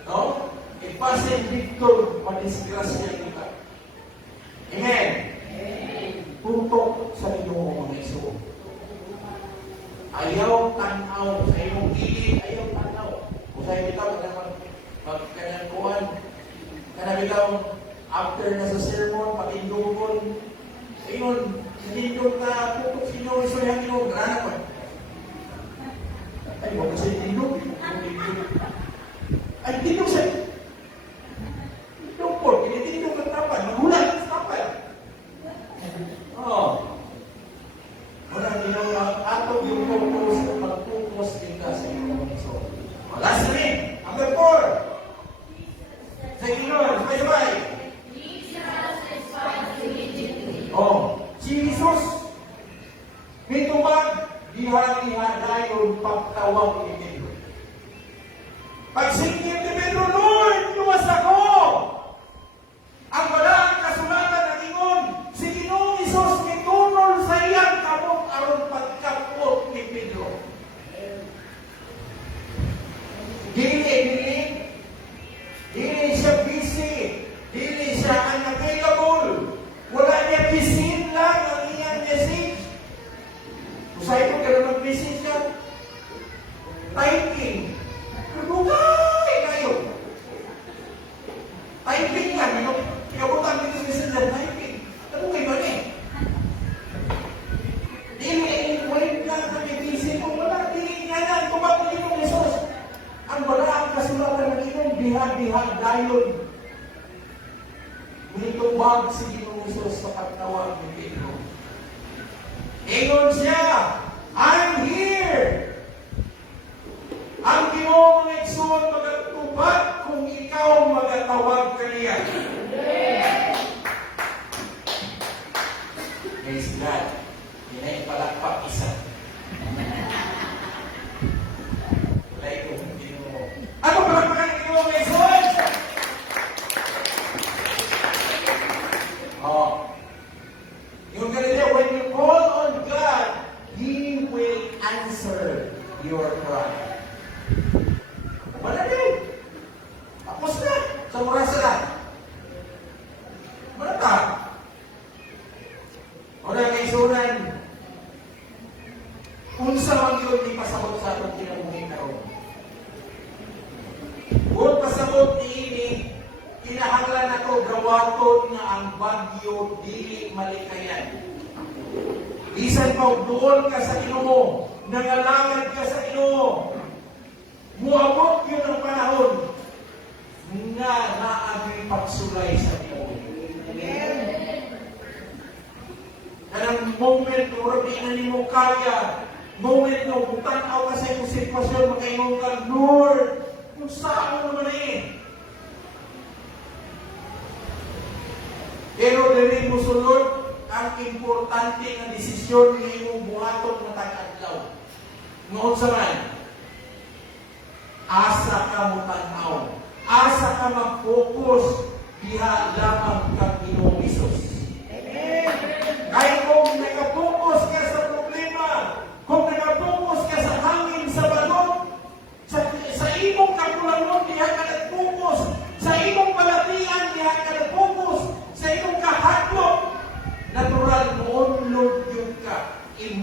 No? Ipasin Victor, madisgrasya kita. Amen. Puntok sa inyong mga iso. Ayaw tanaw sa inyong gilid, ayaw tanaw. Kung sa'yo bitaw, magkanyang kuhan, kanang bitaw, after na sa sermon, patindugon, ayun, nagindog na putok sa inyo, iso yung inyo, grana pa. Ay, wag kasi tindog. Ay, tindog siya. Tindog po, tinitindog ang tapan, magulang ang tapan. Wala, ginawa, atong yung focus, mag-focus din ka sa inyo. So, last rin, number 4. Sa inyo, sabay-sabay. Jesus, mitubag, diha-diha dayon pagtawag ni Pedro. Pagsingkip ni Pedro, Lord, luwas ako! Ang balaang kasulatan ng ingon, si Ginoong Isus mitunol sa iyang kamot aron pagkapot ni Pedro. Dili siya busy, dili siya unavailable. Wala niya bisin lang ang iyang message. Usay ko ka mag-message ka. Typing. Lugay kayo. Typing lang. Pinabutan dito sa messenger. Typing. Ano kayo ba ni? Dili, wait lang kami busy ko. Wala, dili nga yan. Tubag mo yung Jesus. Ang balaang kasulatan ng inyong diha-diha dayon. Nitubag si Ginoong Isus sa pagtawag ni Pedro. Ingon siya, I'm here! Ang Ginoong Igsoon magatubag kung ikaw magatawag kaniya. Praise God. Yan ay palakpak isa. Wala itong Ginoo. Ano palakpakan ng Ginoong Igsoon? Yung ganito, when you call on God, He will answer your cry. Wala din. Tapos na. Sa mura sila. Wala ka. Wala kay sunan. Unsa man yun, di pasabot sa atong kinabuhi karon. Kung pasabot ni ini, kinahanglan ako gawaton nga ang bagyo dili malikayan. Bisan pa doon ka sa Ginoo, nangalangad ka sa Ginoo. Muabot yun ang panahon nga naagay pagsulay sa Ginoo. Kanang moment na di na nimo kaya, moment na butanaw ka sa iyong sitwasyon, makaingon ka, Lord, kung saan mo naman Pero dili mo sulod ang importante nga desisyon nga imong buhaton nga tag-adlaw. Noon sa man, asa ka mo tanaw, asa ka mag-focus diha lamang kang Ginoong Isus. Amen. Kaya kung nakapokus ka sa problema,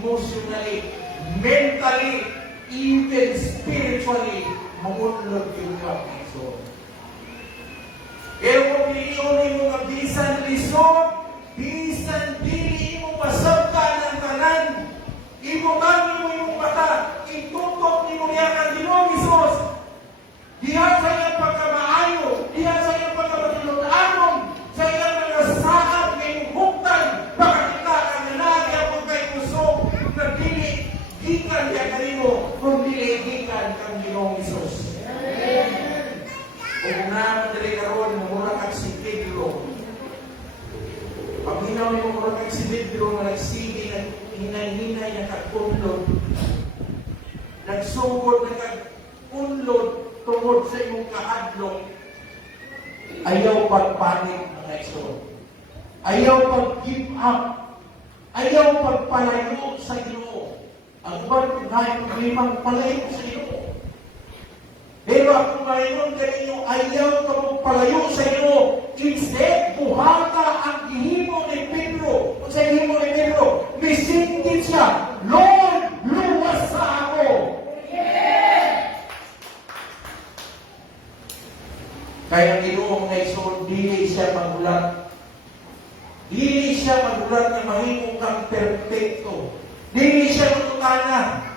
emotionally, mentally, even spiritually, mamunlog yung kapiso. Pero kung piliunin mo nga bisan lisod, bisan dili mo masabta ng tanan, ibutan mo yung mata, itutok ni mo niya ng Ginoong Hesus. Diha sa iyang pagkamaayo, diha sa iyang pagkamatulog-anom, sa iyang mga saab ngayong huktan, baka kita ang nanagya kung kay kusog na dili gikan niya kanimo, kung dili gikan kang Ginoong Hesus. Kung naman dali karoon, mura kang si Pedro. Pag hinaw mo mura kang si Pedro, na nagsigi, hinay-hinay, nakakunlod, nagsugod, nakakunlod, tungod sa iyong kahadlok, ayaw pagpanik, mga iso. Ayaw pag-give up. Ayaw pagpalayo sa Ginoo. Ang bang kahit limang palayo sa Ginoo. Pero ako ngayon kayo, ayaw ka magpalayo sa Ginoo. Instead, buhata ang gihimo ni Pedro. Kung sa gihimo ni Pedro, misingkit siya, Lord, luwas sa ako. Kaya ang Ginoong Naison, dili siya magulat. Dili siya magulat na mahimong kang perfecto. Dili siya matutana.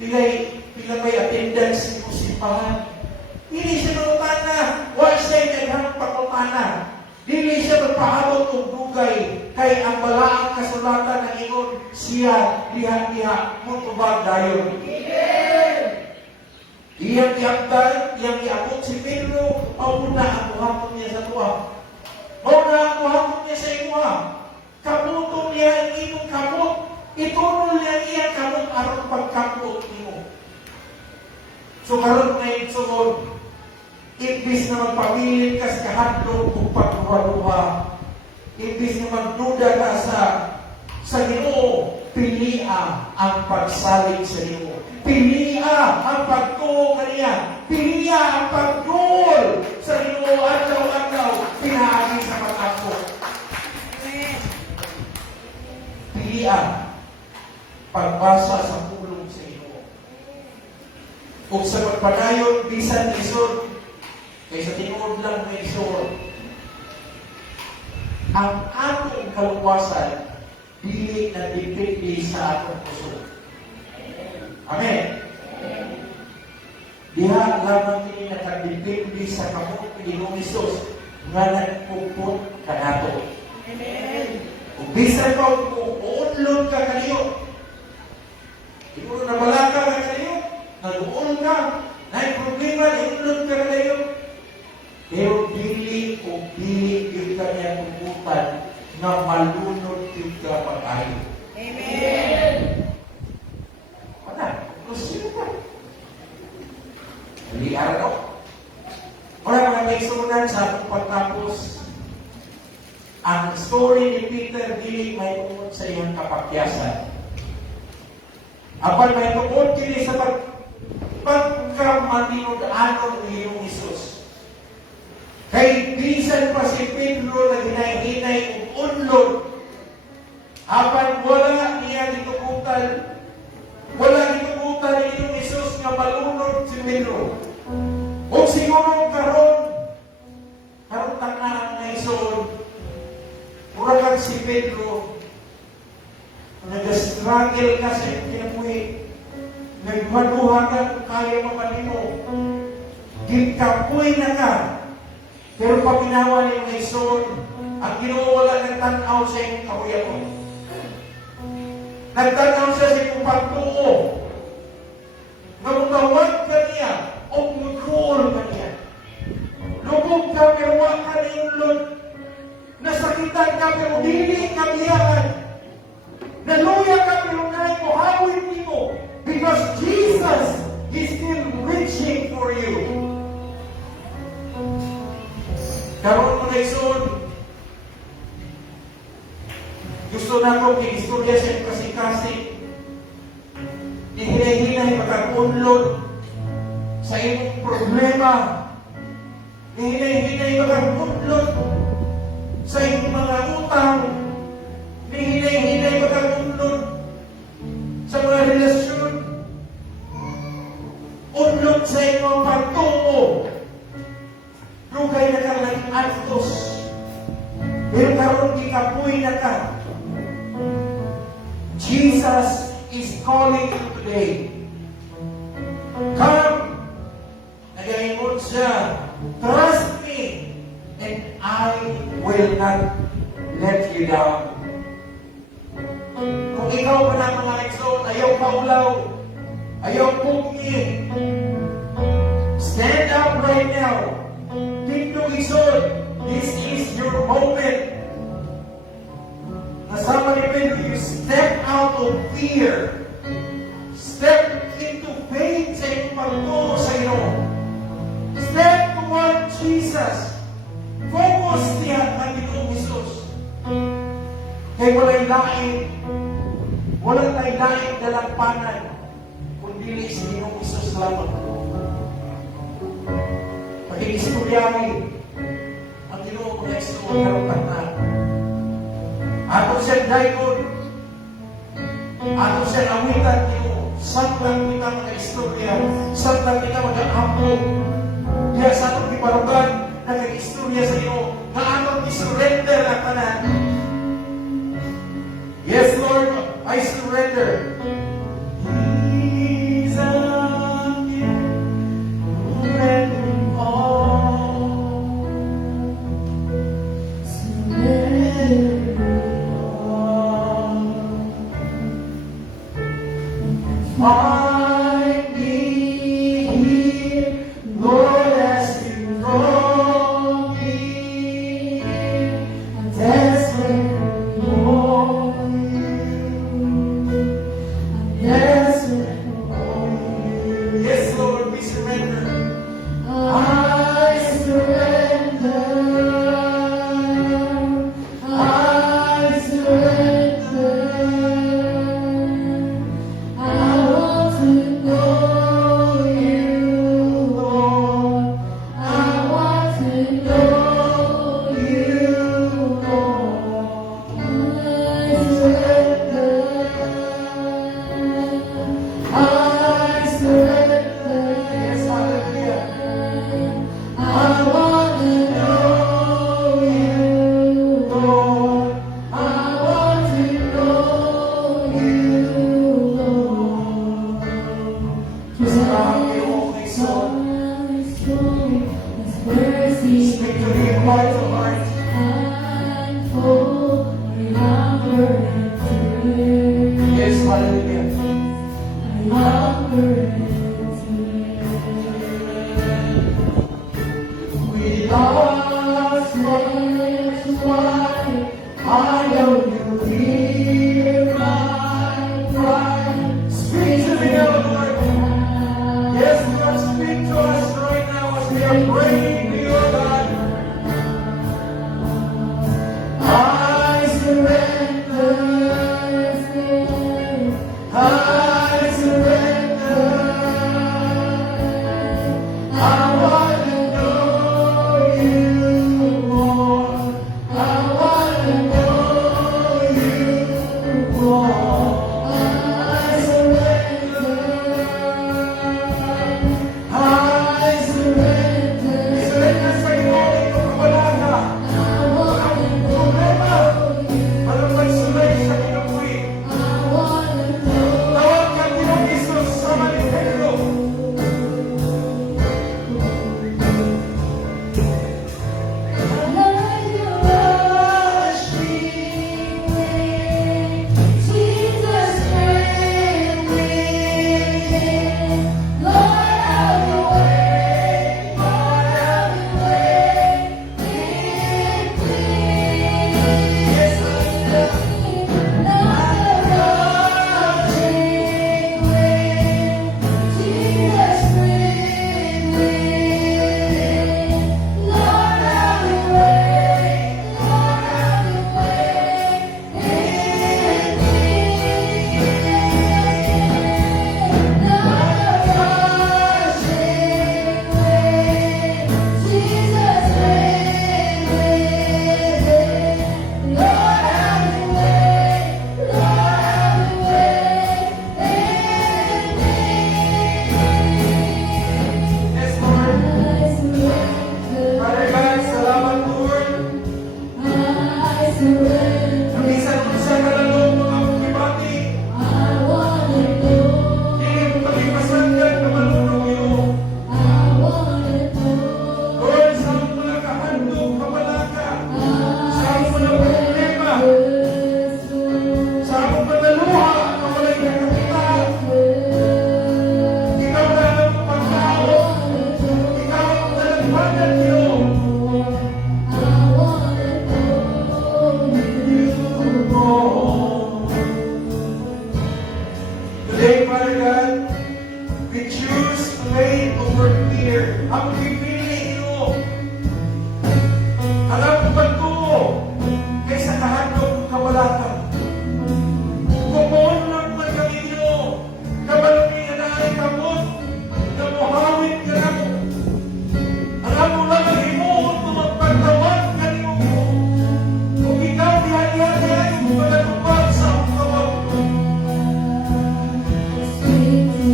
Pila may attendance mo simbahan. Dili siya matutana. Wala siya naghang pagpapana. Dili siya magpahabot ng dugay. Kay ang balaang kasulatan ng ingon, siya diha-diha mutubag dayon. Iyang iabdan, iyang iabot si Pedro, mauna ang buhaton niya sa tuwa. Mauna ang buhaton niya sa imuha. Kabuto niya ang inyong kabut. Itunol niya iyang kabut aron pagkabut niyo. So karon na itsunod, ibis na magpamilit ka sa kahadlong kung pagduha-duha, ibis na magduda ka sa Ginoo, pilia ang pagsalig sa Ginoo. Pilia ang pagtuo kaniya. Pilia ang pagduol sa Ginoo adlaw-adlaw pinaagi sa mata ko. Pilia pagbasa sa pulong sa Ginoo. Ug sa pagpadayon bisan isod kay sa tinuod lang may isod. Ang atong kaluwasan dili na depende sa atong puso. Amen. Diha lamang kini nakadepende sa kamot ni Ginoong Hesus nga nagpupot kanato. Amen. Kung bisan pa kung uunlod ka kaniyo, siguro na balaka ka kaniyo, nag-uun ka, na problema, uunlod ka kaniyo. Pero dili o dili yung kanyang puputan na malunod yung kapag-ayo. Amen. Sino ka? Hindi araw. Wala mga may sunan sa akong pagtapos. Ang story ni Peter dili may tungkol sa iyong kapakyasan. Apan may tungkol kini sa pagkamatinod-anon ni Ginoong Hesus. Kay bisan pa si Pedro na hinay-hinay ug unlod. Apan wala niya ditukutan. Wala ditukutan ni Ginoong Hesus nga malunod si Pedro. O siguro karon tanang na isod, mura si Pedro, nag-struggle ka sa kinabuhi, nagmaduha ka kung kaya mapanin mo, gikapoy na ka, pero paginawa ni mga isod, ang Ginoo wala nagtanaw sa iyong kabuyaton. Nagtanaw siya sa iyong pagtuo. Nagtawag ka niya o mag-roll ka niya. Lubog ka pero wala ka na yung Lord. Nasakitan ka pero dili ka biyahan. Naluya ka pero nai mo hawin mo. Because Jesus is still reaching for you. Karoon mo na isod. Gusto na ko kinistorya sa kasi Hihinay-hinay magkakunlod sa iyong problema. Hihinay-hinay magkakunlod sa iyong mga utang. Hihinay-hinay magkakunlod Pero karon gikapoy na ka. Jesus is calling you today. Come. Nagaingon siya. Trust me, and I will not let you down. Kung ikaw pa na mga exalt, ayaw paulaw, ayaw pugni, stand up right now. Tindog isod, this is your moment. Nasama ni Pedro, you step out of fear. Step into faith sa iyong pagtungo sa Ginoo. Step toward Jesus. Focus niya ang Ginoong Jesus. Kaya walang lain dalampanan, kundi si Ginoong Jesus lamang. Pag-iistoryahin ang Ginoo mga istorya ng pagtan. Ato siyang daikon, ato siyang awitan niyo, saklang kita mga istorya, saklang kita mga ampong. Diya sa atong iparugan, nag-istorya sa iyo, na atong isurrender ang tanan. Yes, Lord, I surrender. Jesus, let me all. Find me here, Lord, as you draw me. I'm desperate for you. Nabisan mo sa kalalong mga pagkibati. Hindi mo pag-ipasangan na malulog yun. Lord, sa among mga kahandog, kamalaka. Sa among mga problema. Sa among mga luha, na wala'y kakapitan. Ikaw na ang pagkao. Ikaw ang talagpanan niyo. Today, Father God, we choose faith over fear. Ang pipili niyo. Ang among pagtuo kaysa kahandog ng kabalatan. Kumuon lang man kami niyo. Kabalami na ay kamot na muhawin ka na mo. Ang among lang ang himuon kung magpagtawag ka niyo. Kung ikaw diyan ay magpagtawag sa akong tawag.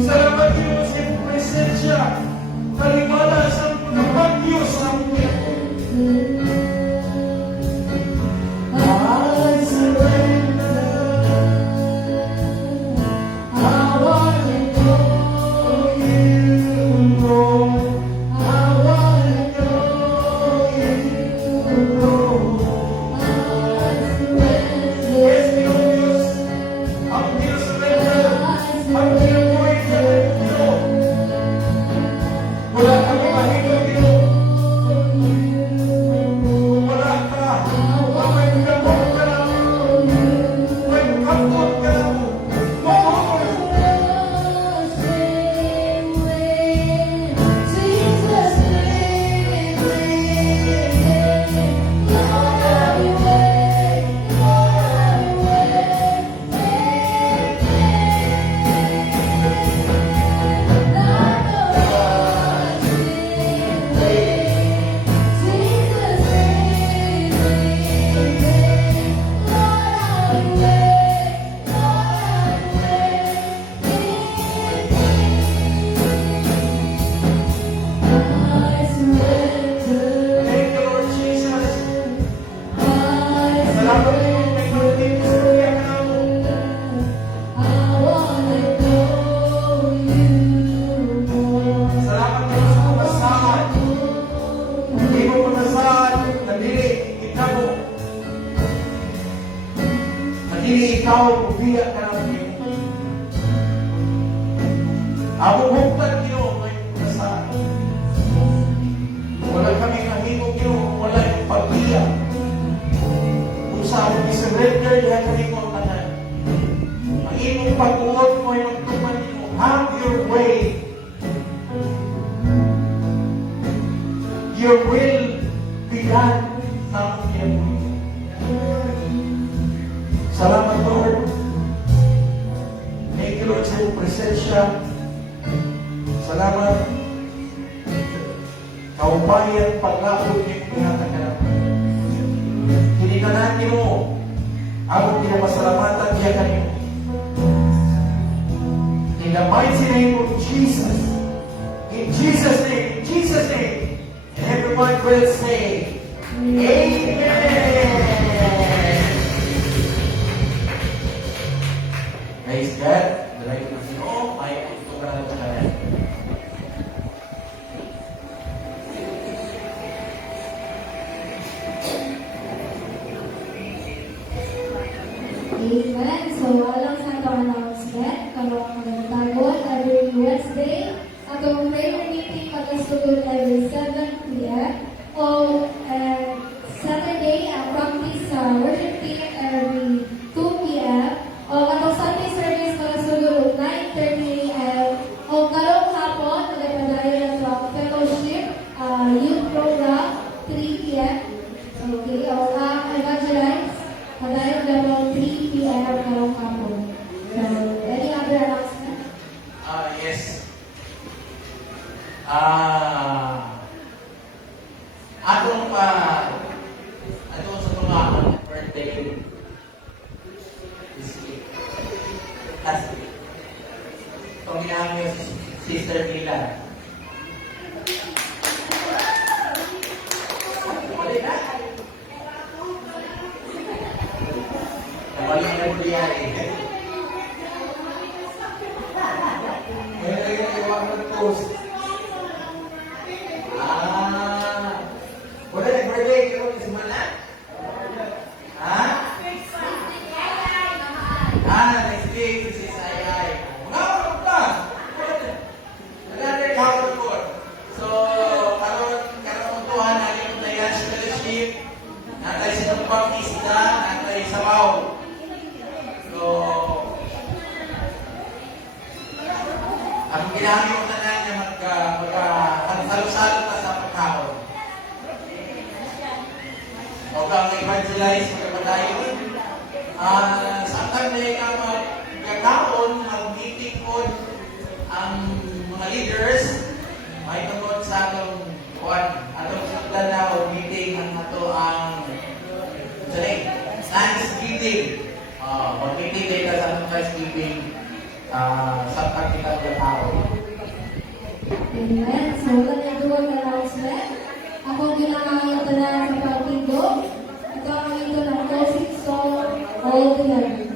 Salamat niyo sa iyong presensya. Kalimala sa mga bagyo sa among tiyan. I surrender. I wanna know you, Lord. I wanna know you, Lord. Yes, Diyos. Ang Diyos surrender. Ang Diyos sa Diyos. Wala kami mahigit Diyos. Wala ka. May kapot ka lang. May kapot ka lang. Mahal. Thank you, Lord Jesus. Salamat po yung may konting istorya ka na mo. Salamat po sa pagkasahan. Hindi mo pagkasahan, nandili ikaw mo. Nandili ikaw, pubiya ka na mo. Amo huktan niyo may pagkasahan. Wala kami nahimog niyo, wala yung pagbiya. Kung sa among i-surrender, yan kami mo ang tanan. Ang imong pag-uod mo ay magtuman niyo. Have your way. Your will be done sa among kinabuhi. Salamat, Lord. Thank you, Lord, sa iyong presensya. Salamat. Kaupayan, paglapot niyo kung pinataganap. Kinikanan niyo ang pinapasalamatan niya kanyo. In the mighty name of Jesus. In Jesus' name. In Jesus' name. And everyone will say, Amen. Praise God. Dalay ko na siya. May ito ka na sa kanya. Amen. So, alang sa itong announcement, karong magtagon every Wednesday, atong prayer meeting pagkasugod every 7 p.m. O Saturday, ang practice sa worship team every 2 p.m. O atong Sunday service pagkasugod 9:30 a.m. O karong hapon, magpapadayon sa fellowship, youth program, 3 p.m. Okay, o evangelize, padayon level 3 p.m. karong hapon. So, any other announcement? Yes. Atong sa mga birthday this week. Last week. Itong ginamit yung Sister Mila. Wala na. Bali na po yan eh. Ngayon ay nagawa ng post. Wala nag-birthday kayo ni Simana? Ha? Next week, si Sayay. Mga kapag ka! Another cover board. So, karon tuhan natin yung Dayan Scholarship. Natay sinumpang isda, natay sabaw. So, ang ginamit ko na niya magkasalo-salo pa sa pagkaon. O kang evangelize magkapadayon. Sa akin na magkakaon, mag-meeting po ang mga leaders, may tungkol sa atong sundan na o meeting ang ato ang Thanksgiving. Mag-meeting kayo sa atong Thanksgiving sa pagkita ng tao. Amen. So, kanya duwag announcement. Ako ginamangin ito na sa pagtigo. Ito ang ito ng closing song, All the Years.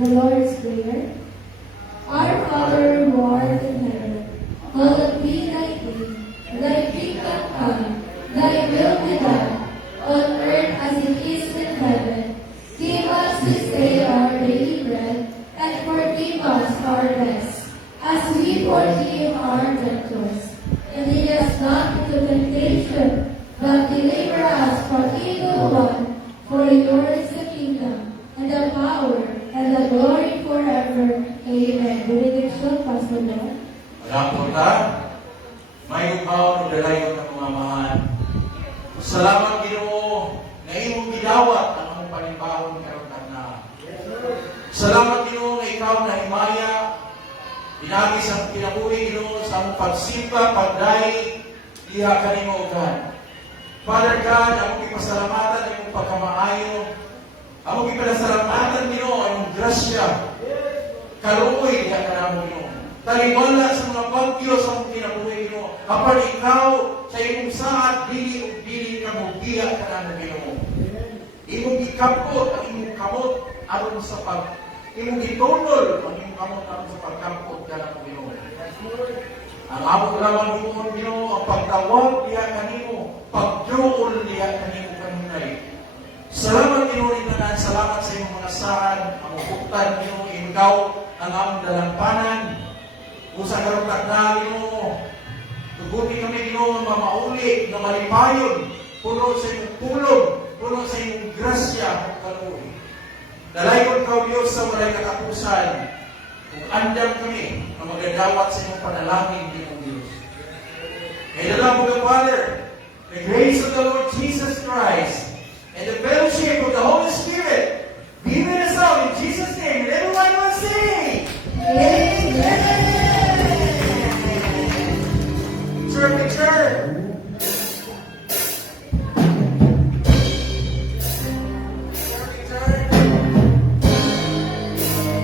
The Lord's Prayer. Our Father who art in heaven, hallowed be thy name. Thy kingdom come, thy will be done, on earth as it is in heaven. Give us this day our daily bread, and forgive us our debts, as we forgive our debtors. And lead us not into temptation, but deliver us from evil one. For yours is the kingdom, and the power, and the glory forever. Amen. Benediction, Pastor John. Alam ta, may upaw ng dalayon ng mga mahal. Salamat Ginoo na imong gidawat ang among panibawon karon na. Salamat Ginoo na ikaw na himaya pinagi sa kinabuhi Ginoo sa among pagsimba, pagdai diha kanimo God. Father God, among ipasalamatan ang imong pagkamaayo. Among ipasalamatan Ginoo ang imong grasya. Kaluoy diha kanamo Ginoo. Taliwala sa mga bagyo sa among kinabuhi Ginoo. Apan ikaw sa imong saad dili ug dili ka mogiya kanamo Ginoo. Imong gikapot ang imong kamot aron sa imong gitunol ang imong kamot aron sa pagkapot kanamo Ginoo. Ang among lamang Ginoo ang pagtawag diha kanimo, pagduol diha kanimo kanunay. Salamat Ginoo itanan, salamat sa imong mga saad, ang uktan Ginoo ikaw ang among dalampanan. Usa karon tagna Ginoo. Tuguti kami Ginoo nga mauli, nga malipayon, puno sa imong tulong, puno sa imong grasya ug kaluoy. Dalaygon ka Dios sa walay katapusan. Kung andam kami na magdadawat sa imong panalangin Ginoo Dios. And the love of the Father, the grace of the Lord Jesus Christ, and the fellowship of the Holy Spirit be with us all in Jesus' name. And everyone will say, Amen. Sir, picture.